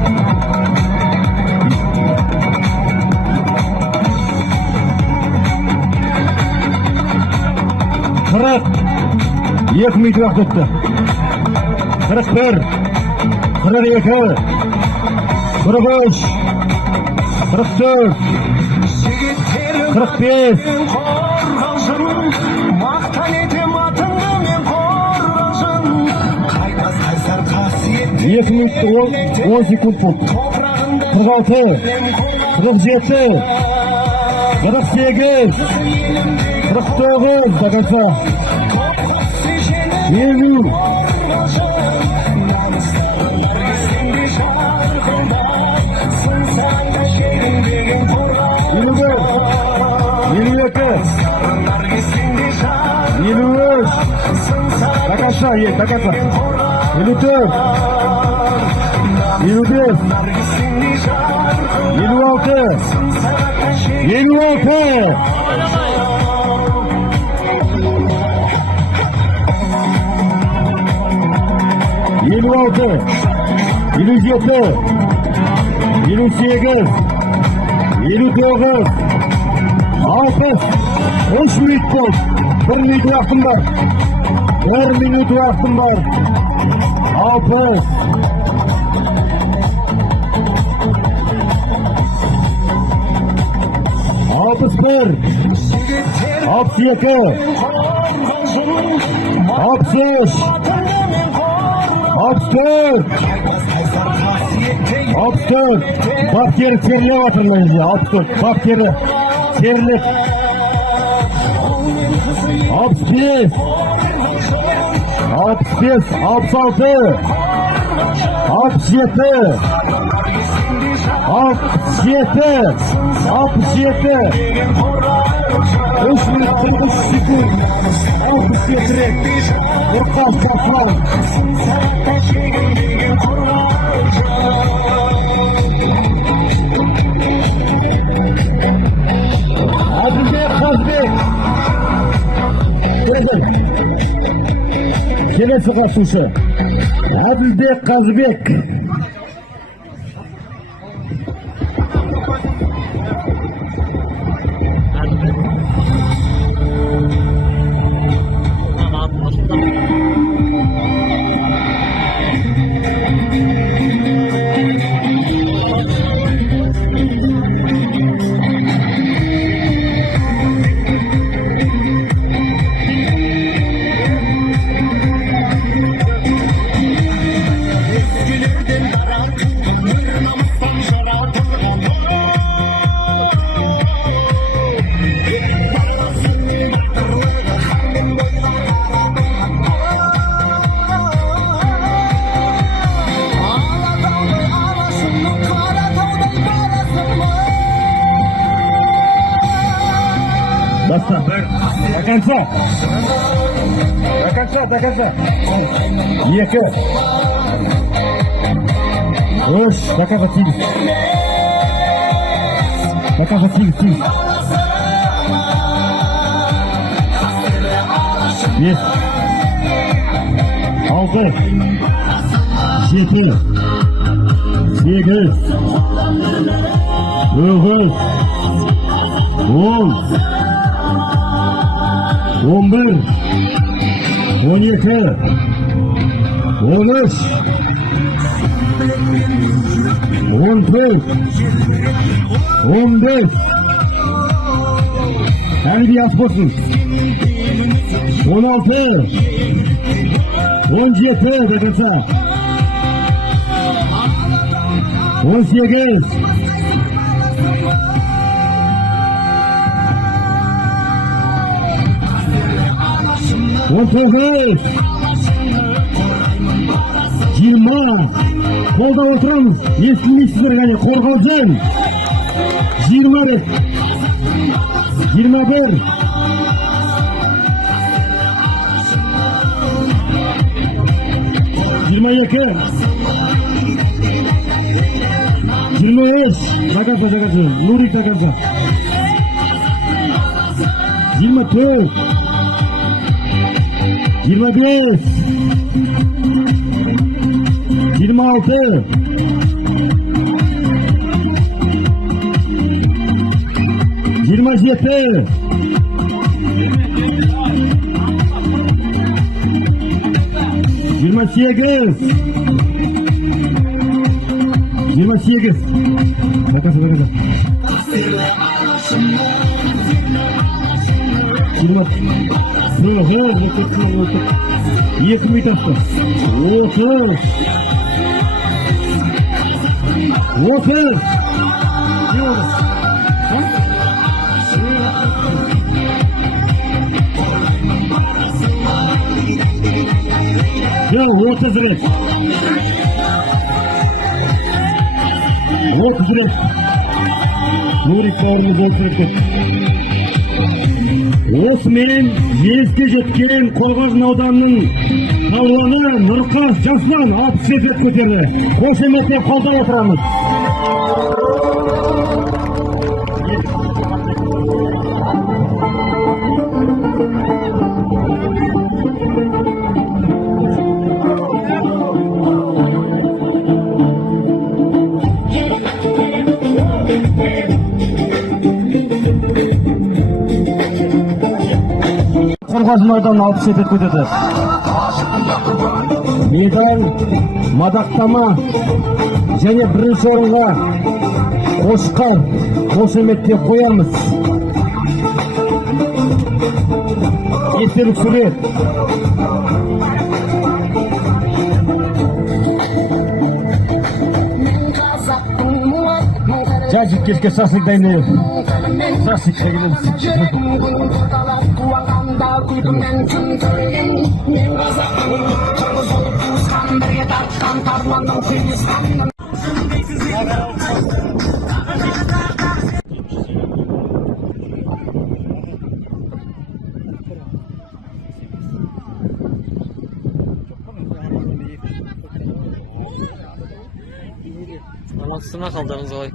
40 2 minut vaqt o'tdi 41 42 43 44 45 2 minut 10 sekund bo'ldi 46 47 48 49 takasa 50 23 takasa 54 25 26 26 26 27 28 29 60 3 minut bo'ldi 1 minut vaqtim bor 1 minut vaqtim bor 60 60 61, 62, 63, 64, 64. Bak yeri terliğe batırmayız ya. 64. Bak yeri terlik. 65, 65, 66, 67, 67, 67. 3 minut 43 sekund. 67. Ortak kaplan. Adilbek Kazbek. Kelesi katılışı Adilbek Kazbek. До конца. Екі. Үш. До конца тигіз. До конца тигіз. Бес. Алты. Жеті. Сегіз. Тоғыз. 10. 11. 12, 13, 14, 15. Hem bir yaz olsun. 16, 17 dedimse. 18. 19, 20, kolda oturamız, eskimizsizdir yani korkalcan, 20, 21, 22, 23, takasa, Nuri takasa, 24, 25, 26, 27, 28, 28. Bakasa. 2 minut attı. 30. 30. Ya 30 lira. 30 lira. Nuri karnımız oturdu. Osmen жеңіске жеткен Қорғалжын ауданының палуаны Нұрқас Жаслан 60 рет көтерді. Қошеметтеп қолдай отырамыз. Қорғалжын ауданының 60 рет көтерді. Медаль, мадақтама және бірінші орынға қошқар қошеметтеп қоямыз. Естелік сурет. Cacık keşke saslık dayını. Saslık şekilde. Anlatısına kaldınız oy.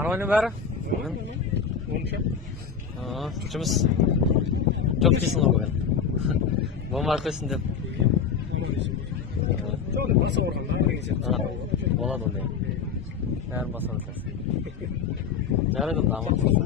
Нормально бәрі? Жұмыс жоқ дейсің ғой бүгін. Болмай қойсын деп. Болады ондай. Бәрін баса ұртасың. Жарайды да аман болса.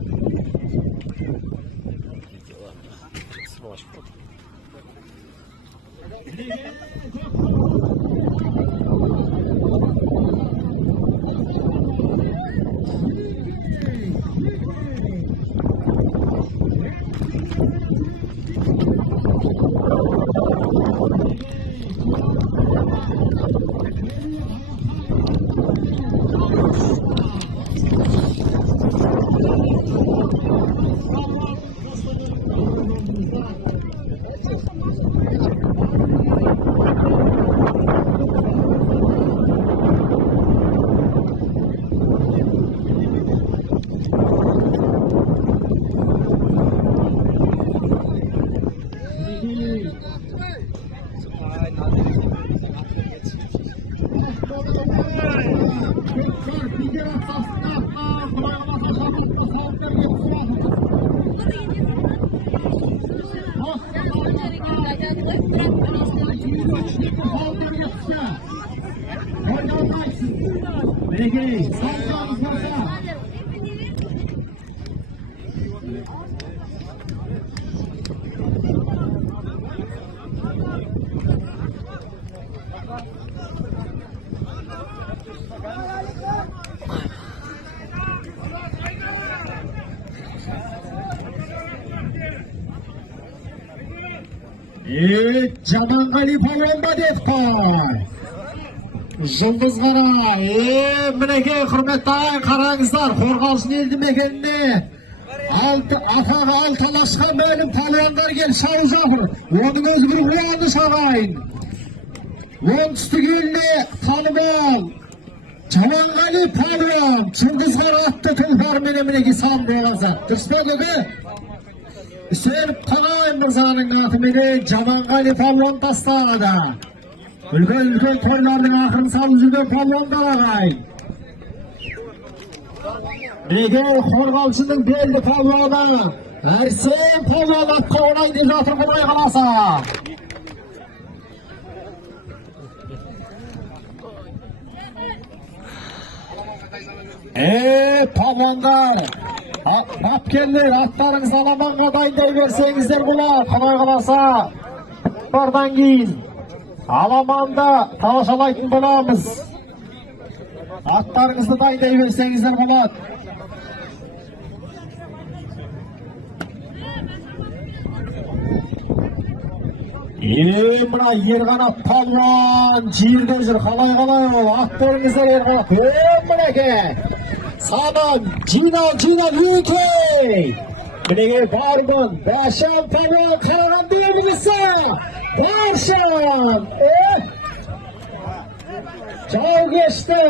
Jamangali Palonda Deftar. Жұлдыз қара, мінеке құрметті қараңыздар, Қорғалжын елді мекеніне атағы алталашқа мәлім палуандар кел шау жатыр. Оның өзі бір қуаныш ағайын. Оңтүстік еліне танымал Жаманғали палуан жұлдыз қара атты тұлпармен мінеке сан болғанса. Дұрыс па көке? Үсеніп Қанай мырзаның атыменен Жаманғали палуан тастағада. Үлкен тойлардың ақырын салып жүрген палуандар ағайын. Неге Қорғалжының белді палуаны Әрсен палуан атқа орай деп жатыр Құдай қаласа. Palvonlar, bapkenler, atlarınız alamanға dayınдай берсеңіздер бұлар, Құдай қаласа. Бардан кейін аламанда талашалайтын боламыз. Аттарыңызды дайындай берсеңіздер болады. Мына Ерқанат палуан жерде жүр. Қалай ол? Аттарыңыздар Ерқанат. Мінеке. Садам, жинал, үйкей. Мінеке бармын. Башам палуан қараған деймінісі. Баршам. Жау кешті.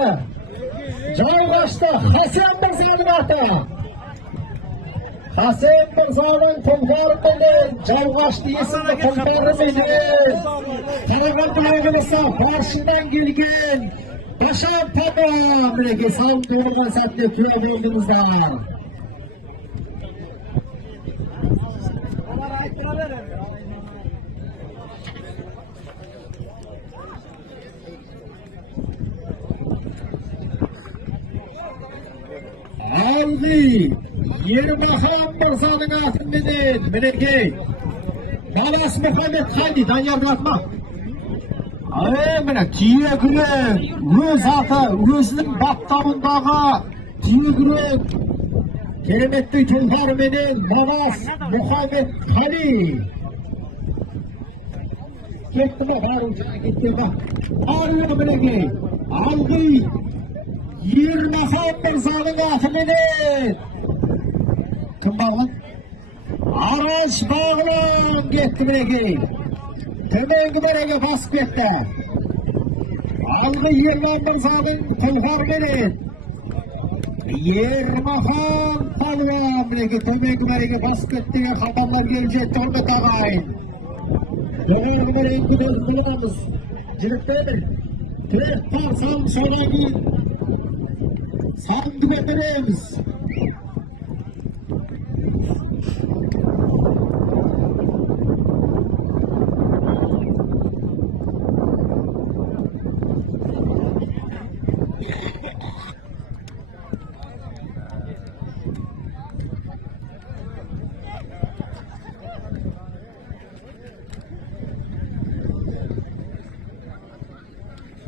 Жау қашты. Хасен Мырзаның аты. Хасен Мырзаның тұлғарымен жау қашты есімді тұлғарымен қараған деймінісі. Баршыдан келген. Башам палуан. Мінеке сауынды орған сәтте күе болдыңыздар. Алғы Ермахан Мырзаның атыменен мінеке Балас Мұхаммед Қали Даниярдың атыма. Міне түйе-күрең өз аты, өзінің баптауындағы түйе-күрең кереметті тұлғарменен Балас Мұхаммед Қали. Кетті ма? Бару жаңа кетті ма? Бару мінеке Алғы Ермахан Мырзаның атыменен кім бағлан? Араш бағлан кетті мінеке. Төменгі мәреге басып кетті. Алғы Ермахан Мырзаның тұлғарменен Ермахан палуан мінеке төменгі мәреге басып кетті деген хабарлар келіп жетті. Құрметті ағайын. Жоғарғы мәреге күнделік қылымыз. Жігіттер, тірек бар салым содан кейін sandı götürürüz.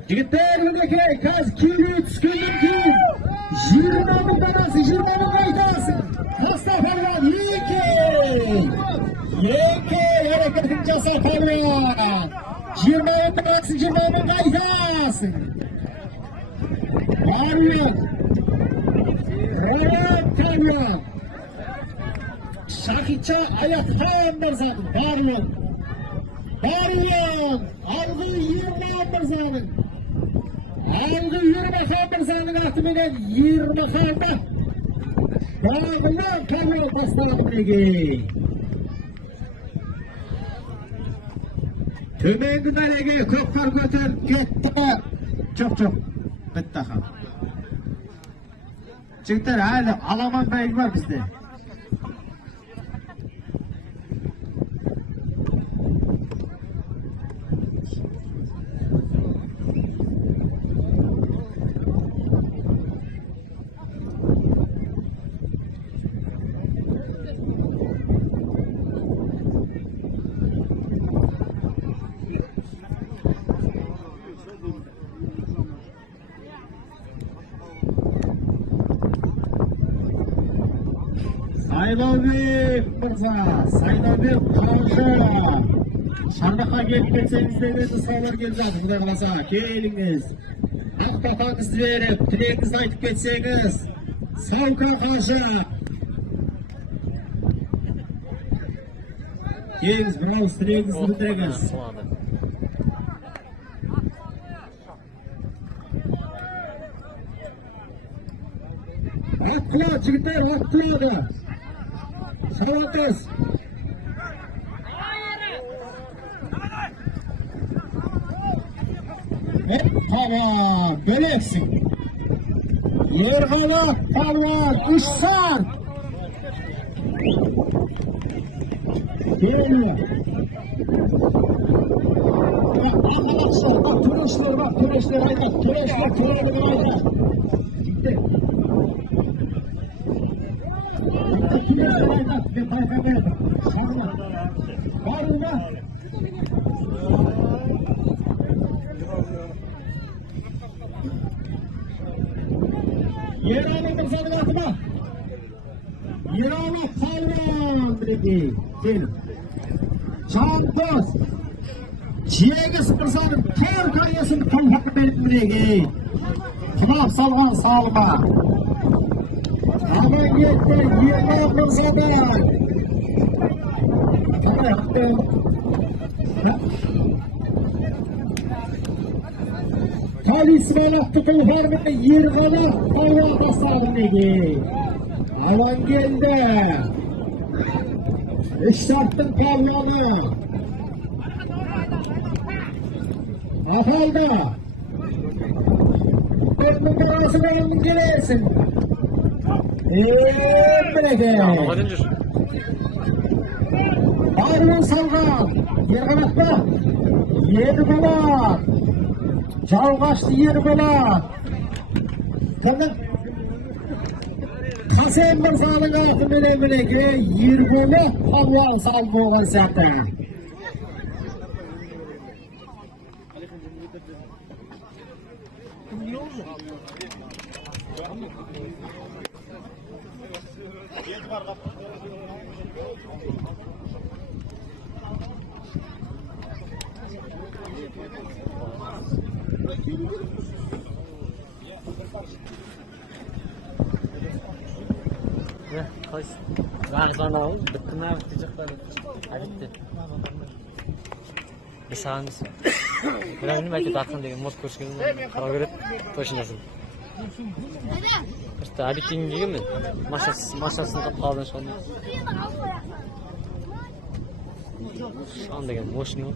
Jigitler önündeki kaz kirli tüskündür ki 20'nın danası 20'nın kaytasın. Hasta Palvan yeke hareketin casa Palvan 20'nın danası 20'nın kaytasın. Palvan Rahat Palvan Şakitça ayaktan Mırza'nın Palvan Algı 20'nın Mırza'nın Algı Yermахан Mırza'nın atımenen Yermахан'da Bağlılar kalıyor bastarım ligi. Tömengi bəlege köpkar götür ketdi. Çok. Bitti ha. Çıktır hali Alaman bəyik var bizde. Saylovbek Mırza, Saylovbek Kavşı. Şarnak'a gelip ketseniz de sağlar geleceğiz. Kuday kalasa, keliniz. Ak bakanızı verip, dileğinizi aytıp ketseniz. Savka Kavşı. Keliniz, bravo, dileğinizi bildiriniz. Akla, jigitler, akla. Salatız. Tamam, böleksin. Yerganat, Palvan, 3 saat. Geliyor. Arkadaşlar bak, güreşler ayda. Güreşler ayda. Gitti. Yerali Mirza'nın atıma. Yerali Palvan dedi. Cantos. Çiğegis Mirza'nın kör kariyasını kalfakı belirtme dedi. Kulak salgan salma. Ama yetti Yerali Mirza'dan. Talismanı tutul vermedi Yergali Palvan tasarım dedi. Alan geldi. İştarttın Palvan'ı. Afalda. Dörtün arasına yanın gelirsin. Emrege. Arun salgan. Yerganatma. Yedi bular. Жалғашты ер болады. Кімнің? Қасен Мырзаның атымен мінеке Ерболы Палуан салып болған сияқты. Bağızlarını alalım, dıkkını avutacaklar. Hadi. Bir sağınız. Birazını belki dakın değil, mot koşkunu kara görüp toşunasın. İşte abitin gibi mi? Maşasını kapaldın şu anda. Şu anda gel, boş ne o?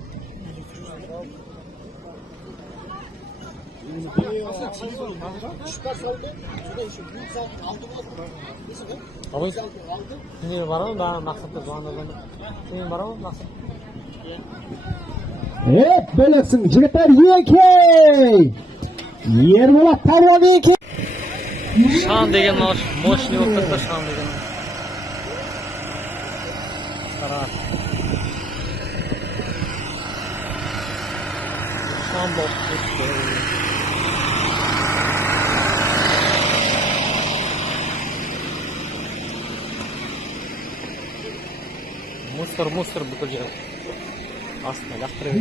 Abi, ne var mı? Ben maksatlı bu anda ne var mı maksat? Evet, böylesin. Çocuklar yekey. Yerbola Palvan yekey. Şan degen moş ne okuttu şan degen. Sara. Şan bok. Mustır bükülce. Aslında laktırıyor.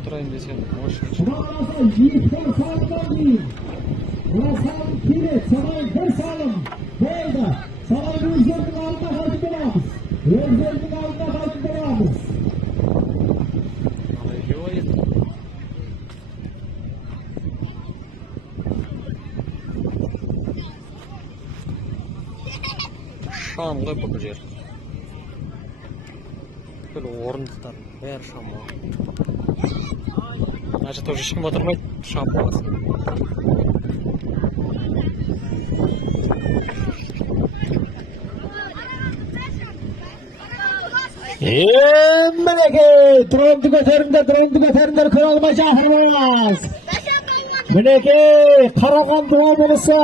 Oturayım desem hoş. Şam koy bakacağız. Böyle orun tutar. Ver şam var. Значит, тоже şam oturmayı şam var. Mineke, drone'u götürünler kralıma çağırmaz. Mineke, Karakan Dua bulursa,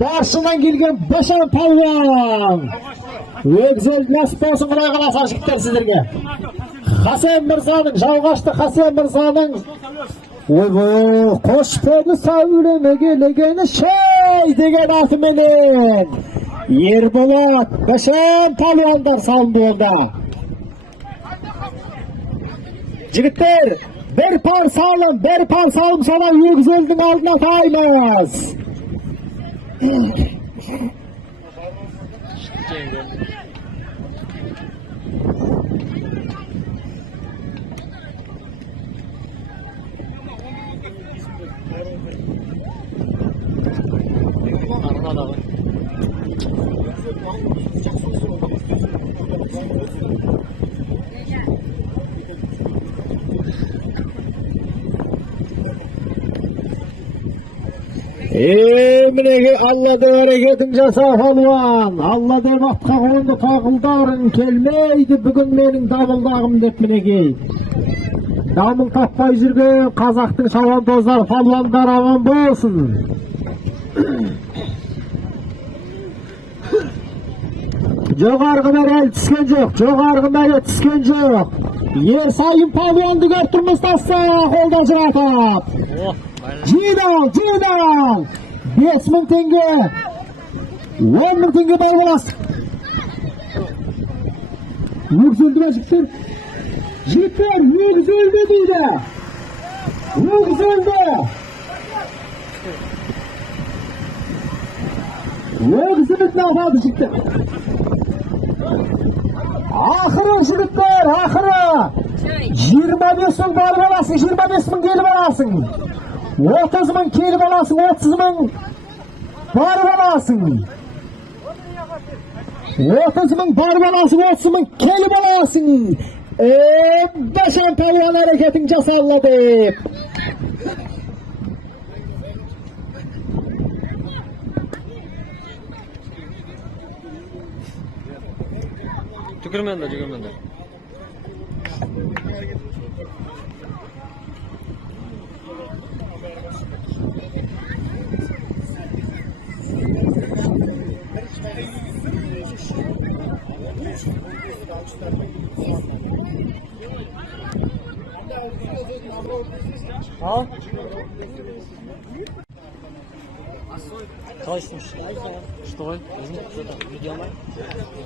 Barşından gelgen Başar Palvan. Ögzel nasip olsun Kıray kalası aşıklar sizlerge. Hasan Mirza'nın, жалғашты Hasan Mirza'nın Oy koşpedi savreme gelegeni şey degen atımenen Yerbolat, Başar Palvanlar salındı onda. Jigitler, bir par salım sana Ögzel'din aldına taymaz. Minege Allah de hareketin jasa Palvan. Allah de vaqtqa qo'ydi taqıldarın kelmeydi bugün mening dabuldağım dep minege. Damыл topпай жүрген Қазақтың шабандozlar Palvanдар aman болсын. Jo'g'org'i marra tushgan yo'q. Jo'g'org'i marra tushgan yo'q. Yer sayın palvonni ko'rtirmiz tassa qo'ldan jiratib. Jidan. 5000 tenge. 10.000 tenge bor bo'lasiz. Yükseldi çıktı. Jipler yükseldi deydi. Yükseldi. Yükseldi nafadı çıktı. Ahırı jipler ahırı. 25 bin var olasın, 25 bin gelip olasın. 30 bin gelip olasın, 30 bin var olasın. 30 bin bar balasın, 30 bin kelip olasın. Başan palvan hareketin casalladı. Tükürmenler. Al. Kalışmış. Что? Видео var.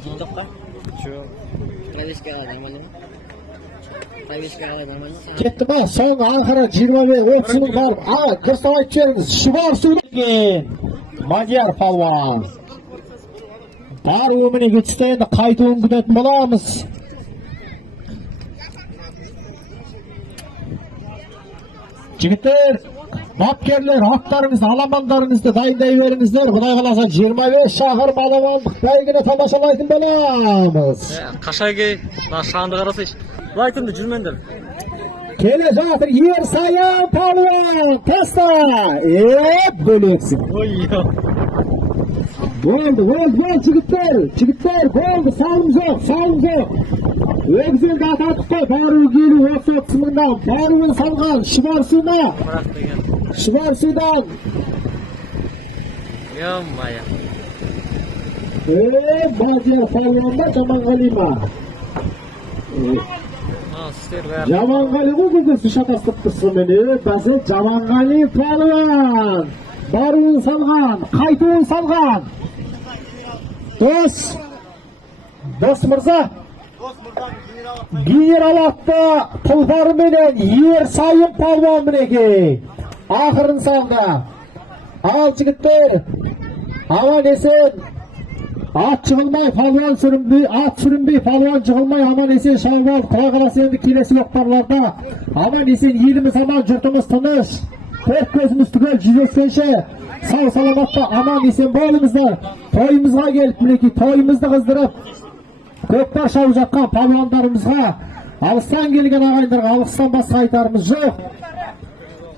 Zoндаққа. Чё? Правишкаға нормально. Правишкаға нормально. Ketdi mi? So'ng ahiri 25-30 bin var. Dürüst aytib beriniz. Shivar suylagan. Madiyar palvon. Darvomini geçti endi qaytib kutib bo'lamiz. Jigitlar, bapkerler, atlarınızı, alamanlarınızı dayındayıveringizler. Xudoy qalasa 25 shahar malamonlik baygini tomoshalaydigan bo'lamiz. Qaşayga, mana şandı qarasayç. Laytında жүрмеңдер. Kelajaktır yer sayın palvon. Testa. Böleksin. Oy yo. Bo'ldi jigitlar, bo'ldi, salimiz yo'q. O'g'zil da'tatda bari geli 30 mingdan bari salgan Shivar suvdan. Yo'maya. Ba'zilar palvonda Jamangalima. Jamangali o'zida shishatasib qismini, ba'zi Jamangali palvon. Bari salgan, qaytib salgan. Do'st mirzo. General attı pulvar bilen yer sayın palvon bilegi. Ahırın salda. Al jigitlar. Aman esen. At çıkılmay palvon sürünbey, at sürünbey palvon çıkılmay aman esen şayval. Kulağına sendi kilesi yoktarlarda. Aman esen yerimiz aman jurtumuz tыныç. Tek gözümüz tügel yüzleşkenşe. Sağ salamatta aman esen bolumuzlar. Toyumuzga gelip bileki toyumuzda kızdırıp. Köktaş avjatkan palvonlarımızga alыстан kelgen agaylarga alыстан басқа aytarımız yok.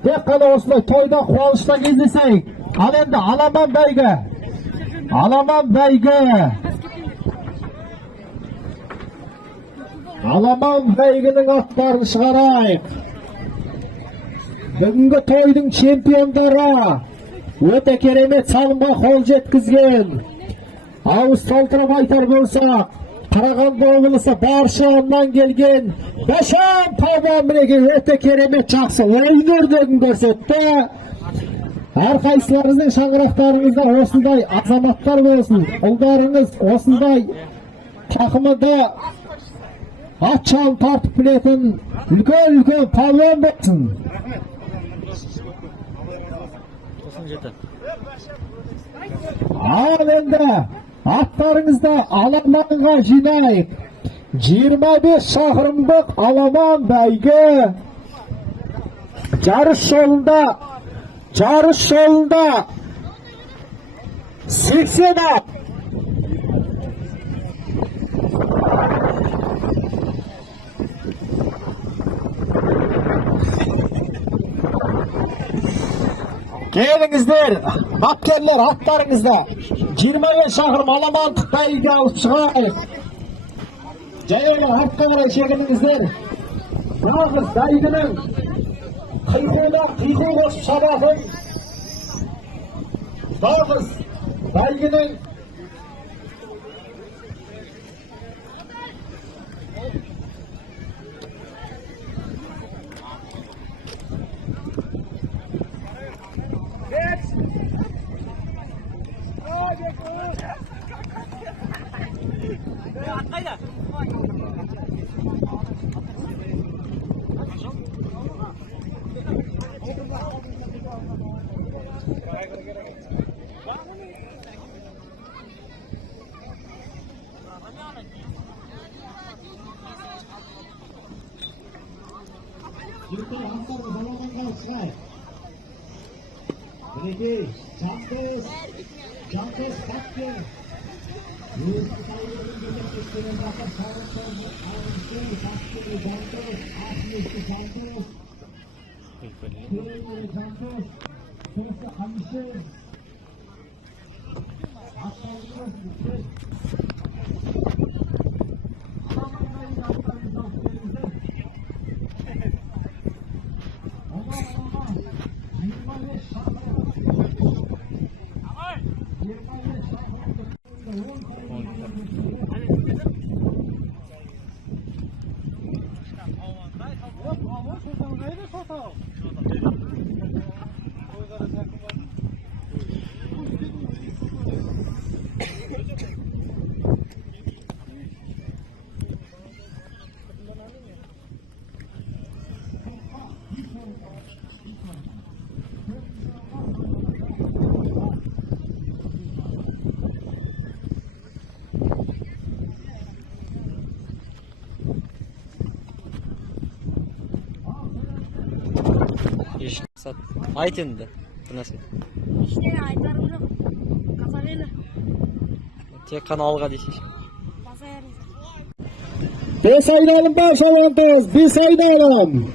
Dep qana osmay toyda quvonishda кездесейік. Al endi Alaman beygining atlarini çıkarayıq. Bugungi toydun çempionları öte keremet salımga qol jetkizgen. Ağız saltırıp aytar bolsak Qarag'anda облысы Barşandan kelgen Başan palvon bilegi öte keremet жақсы o'yinlarni ko'rsatdi. Har qaysilaringizning shang'iroqlaringizda osындай azamatlar bo'lsin. Uldaringiz osындай taqimida atchon tortib bilетін ulkan palvon bo'lsin. Al endi atlarınızda Alaman'a jinayik. 25 şahırımlık Alaman beygi. Jarış yolunda 80 at. Gelinizler, bapkerler atlarınızda 25 şahırım Alamanlık beygi alıp çıkayız. Jayala artqa qaray şegilinizler. Yalnız beyginin qiyquvdan qiyquv qo'shib sabahın. Yalnız beyginin Jigitlar hamkorni balogan qolishlar. Mineki Jantos Bakki. Ayt endi. Bu narsa. İşte aytlarım yok. Kafa verir. Tek kanalga deysiz. Basa verir. Beş aydalım baş avantız. Beş aydalım.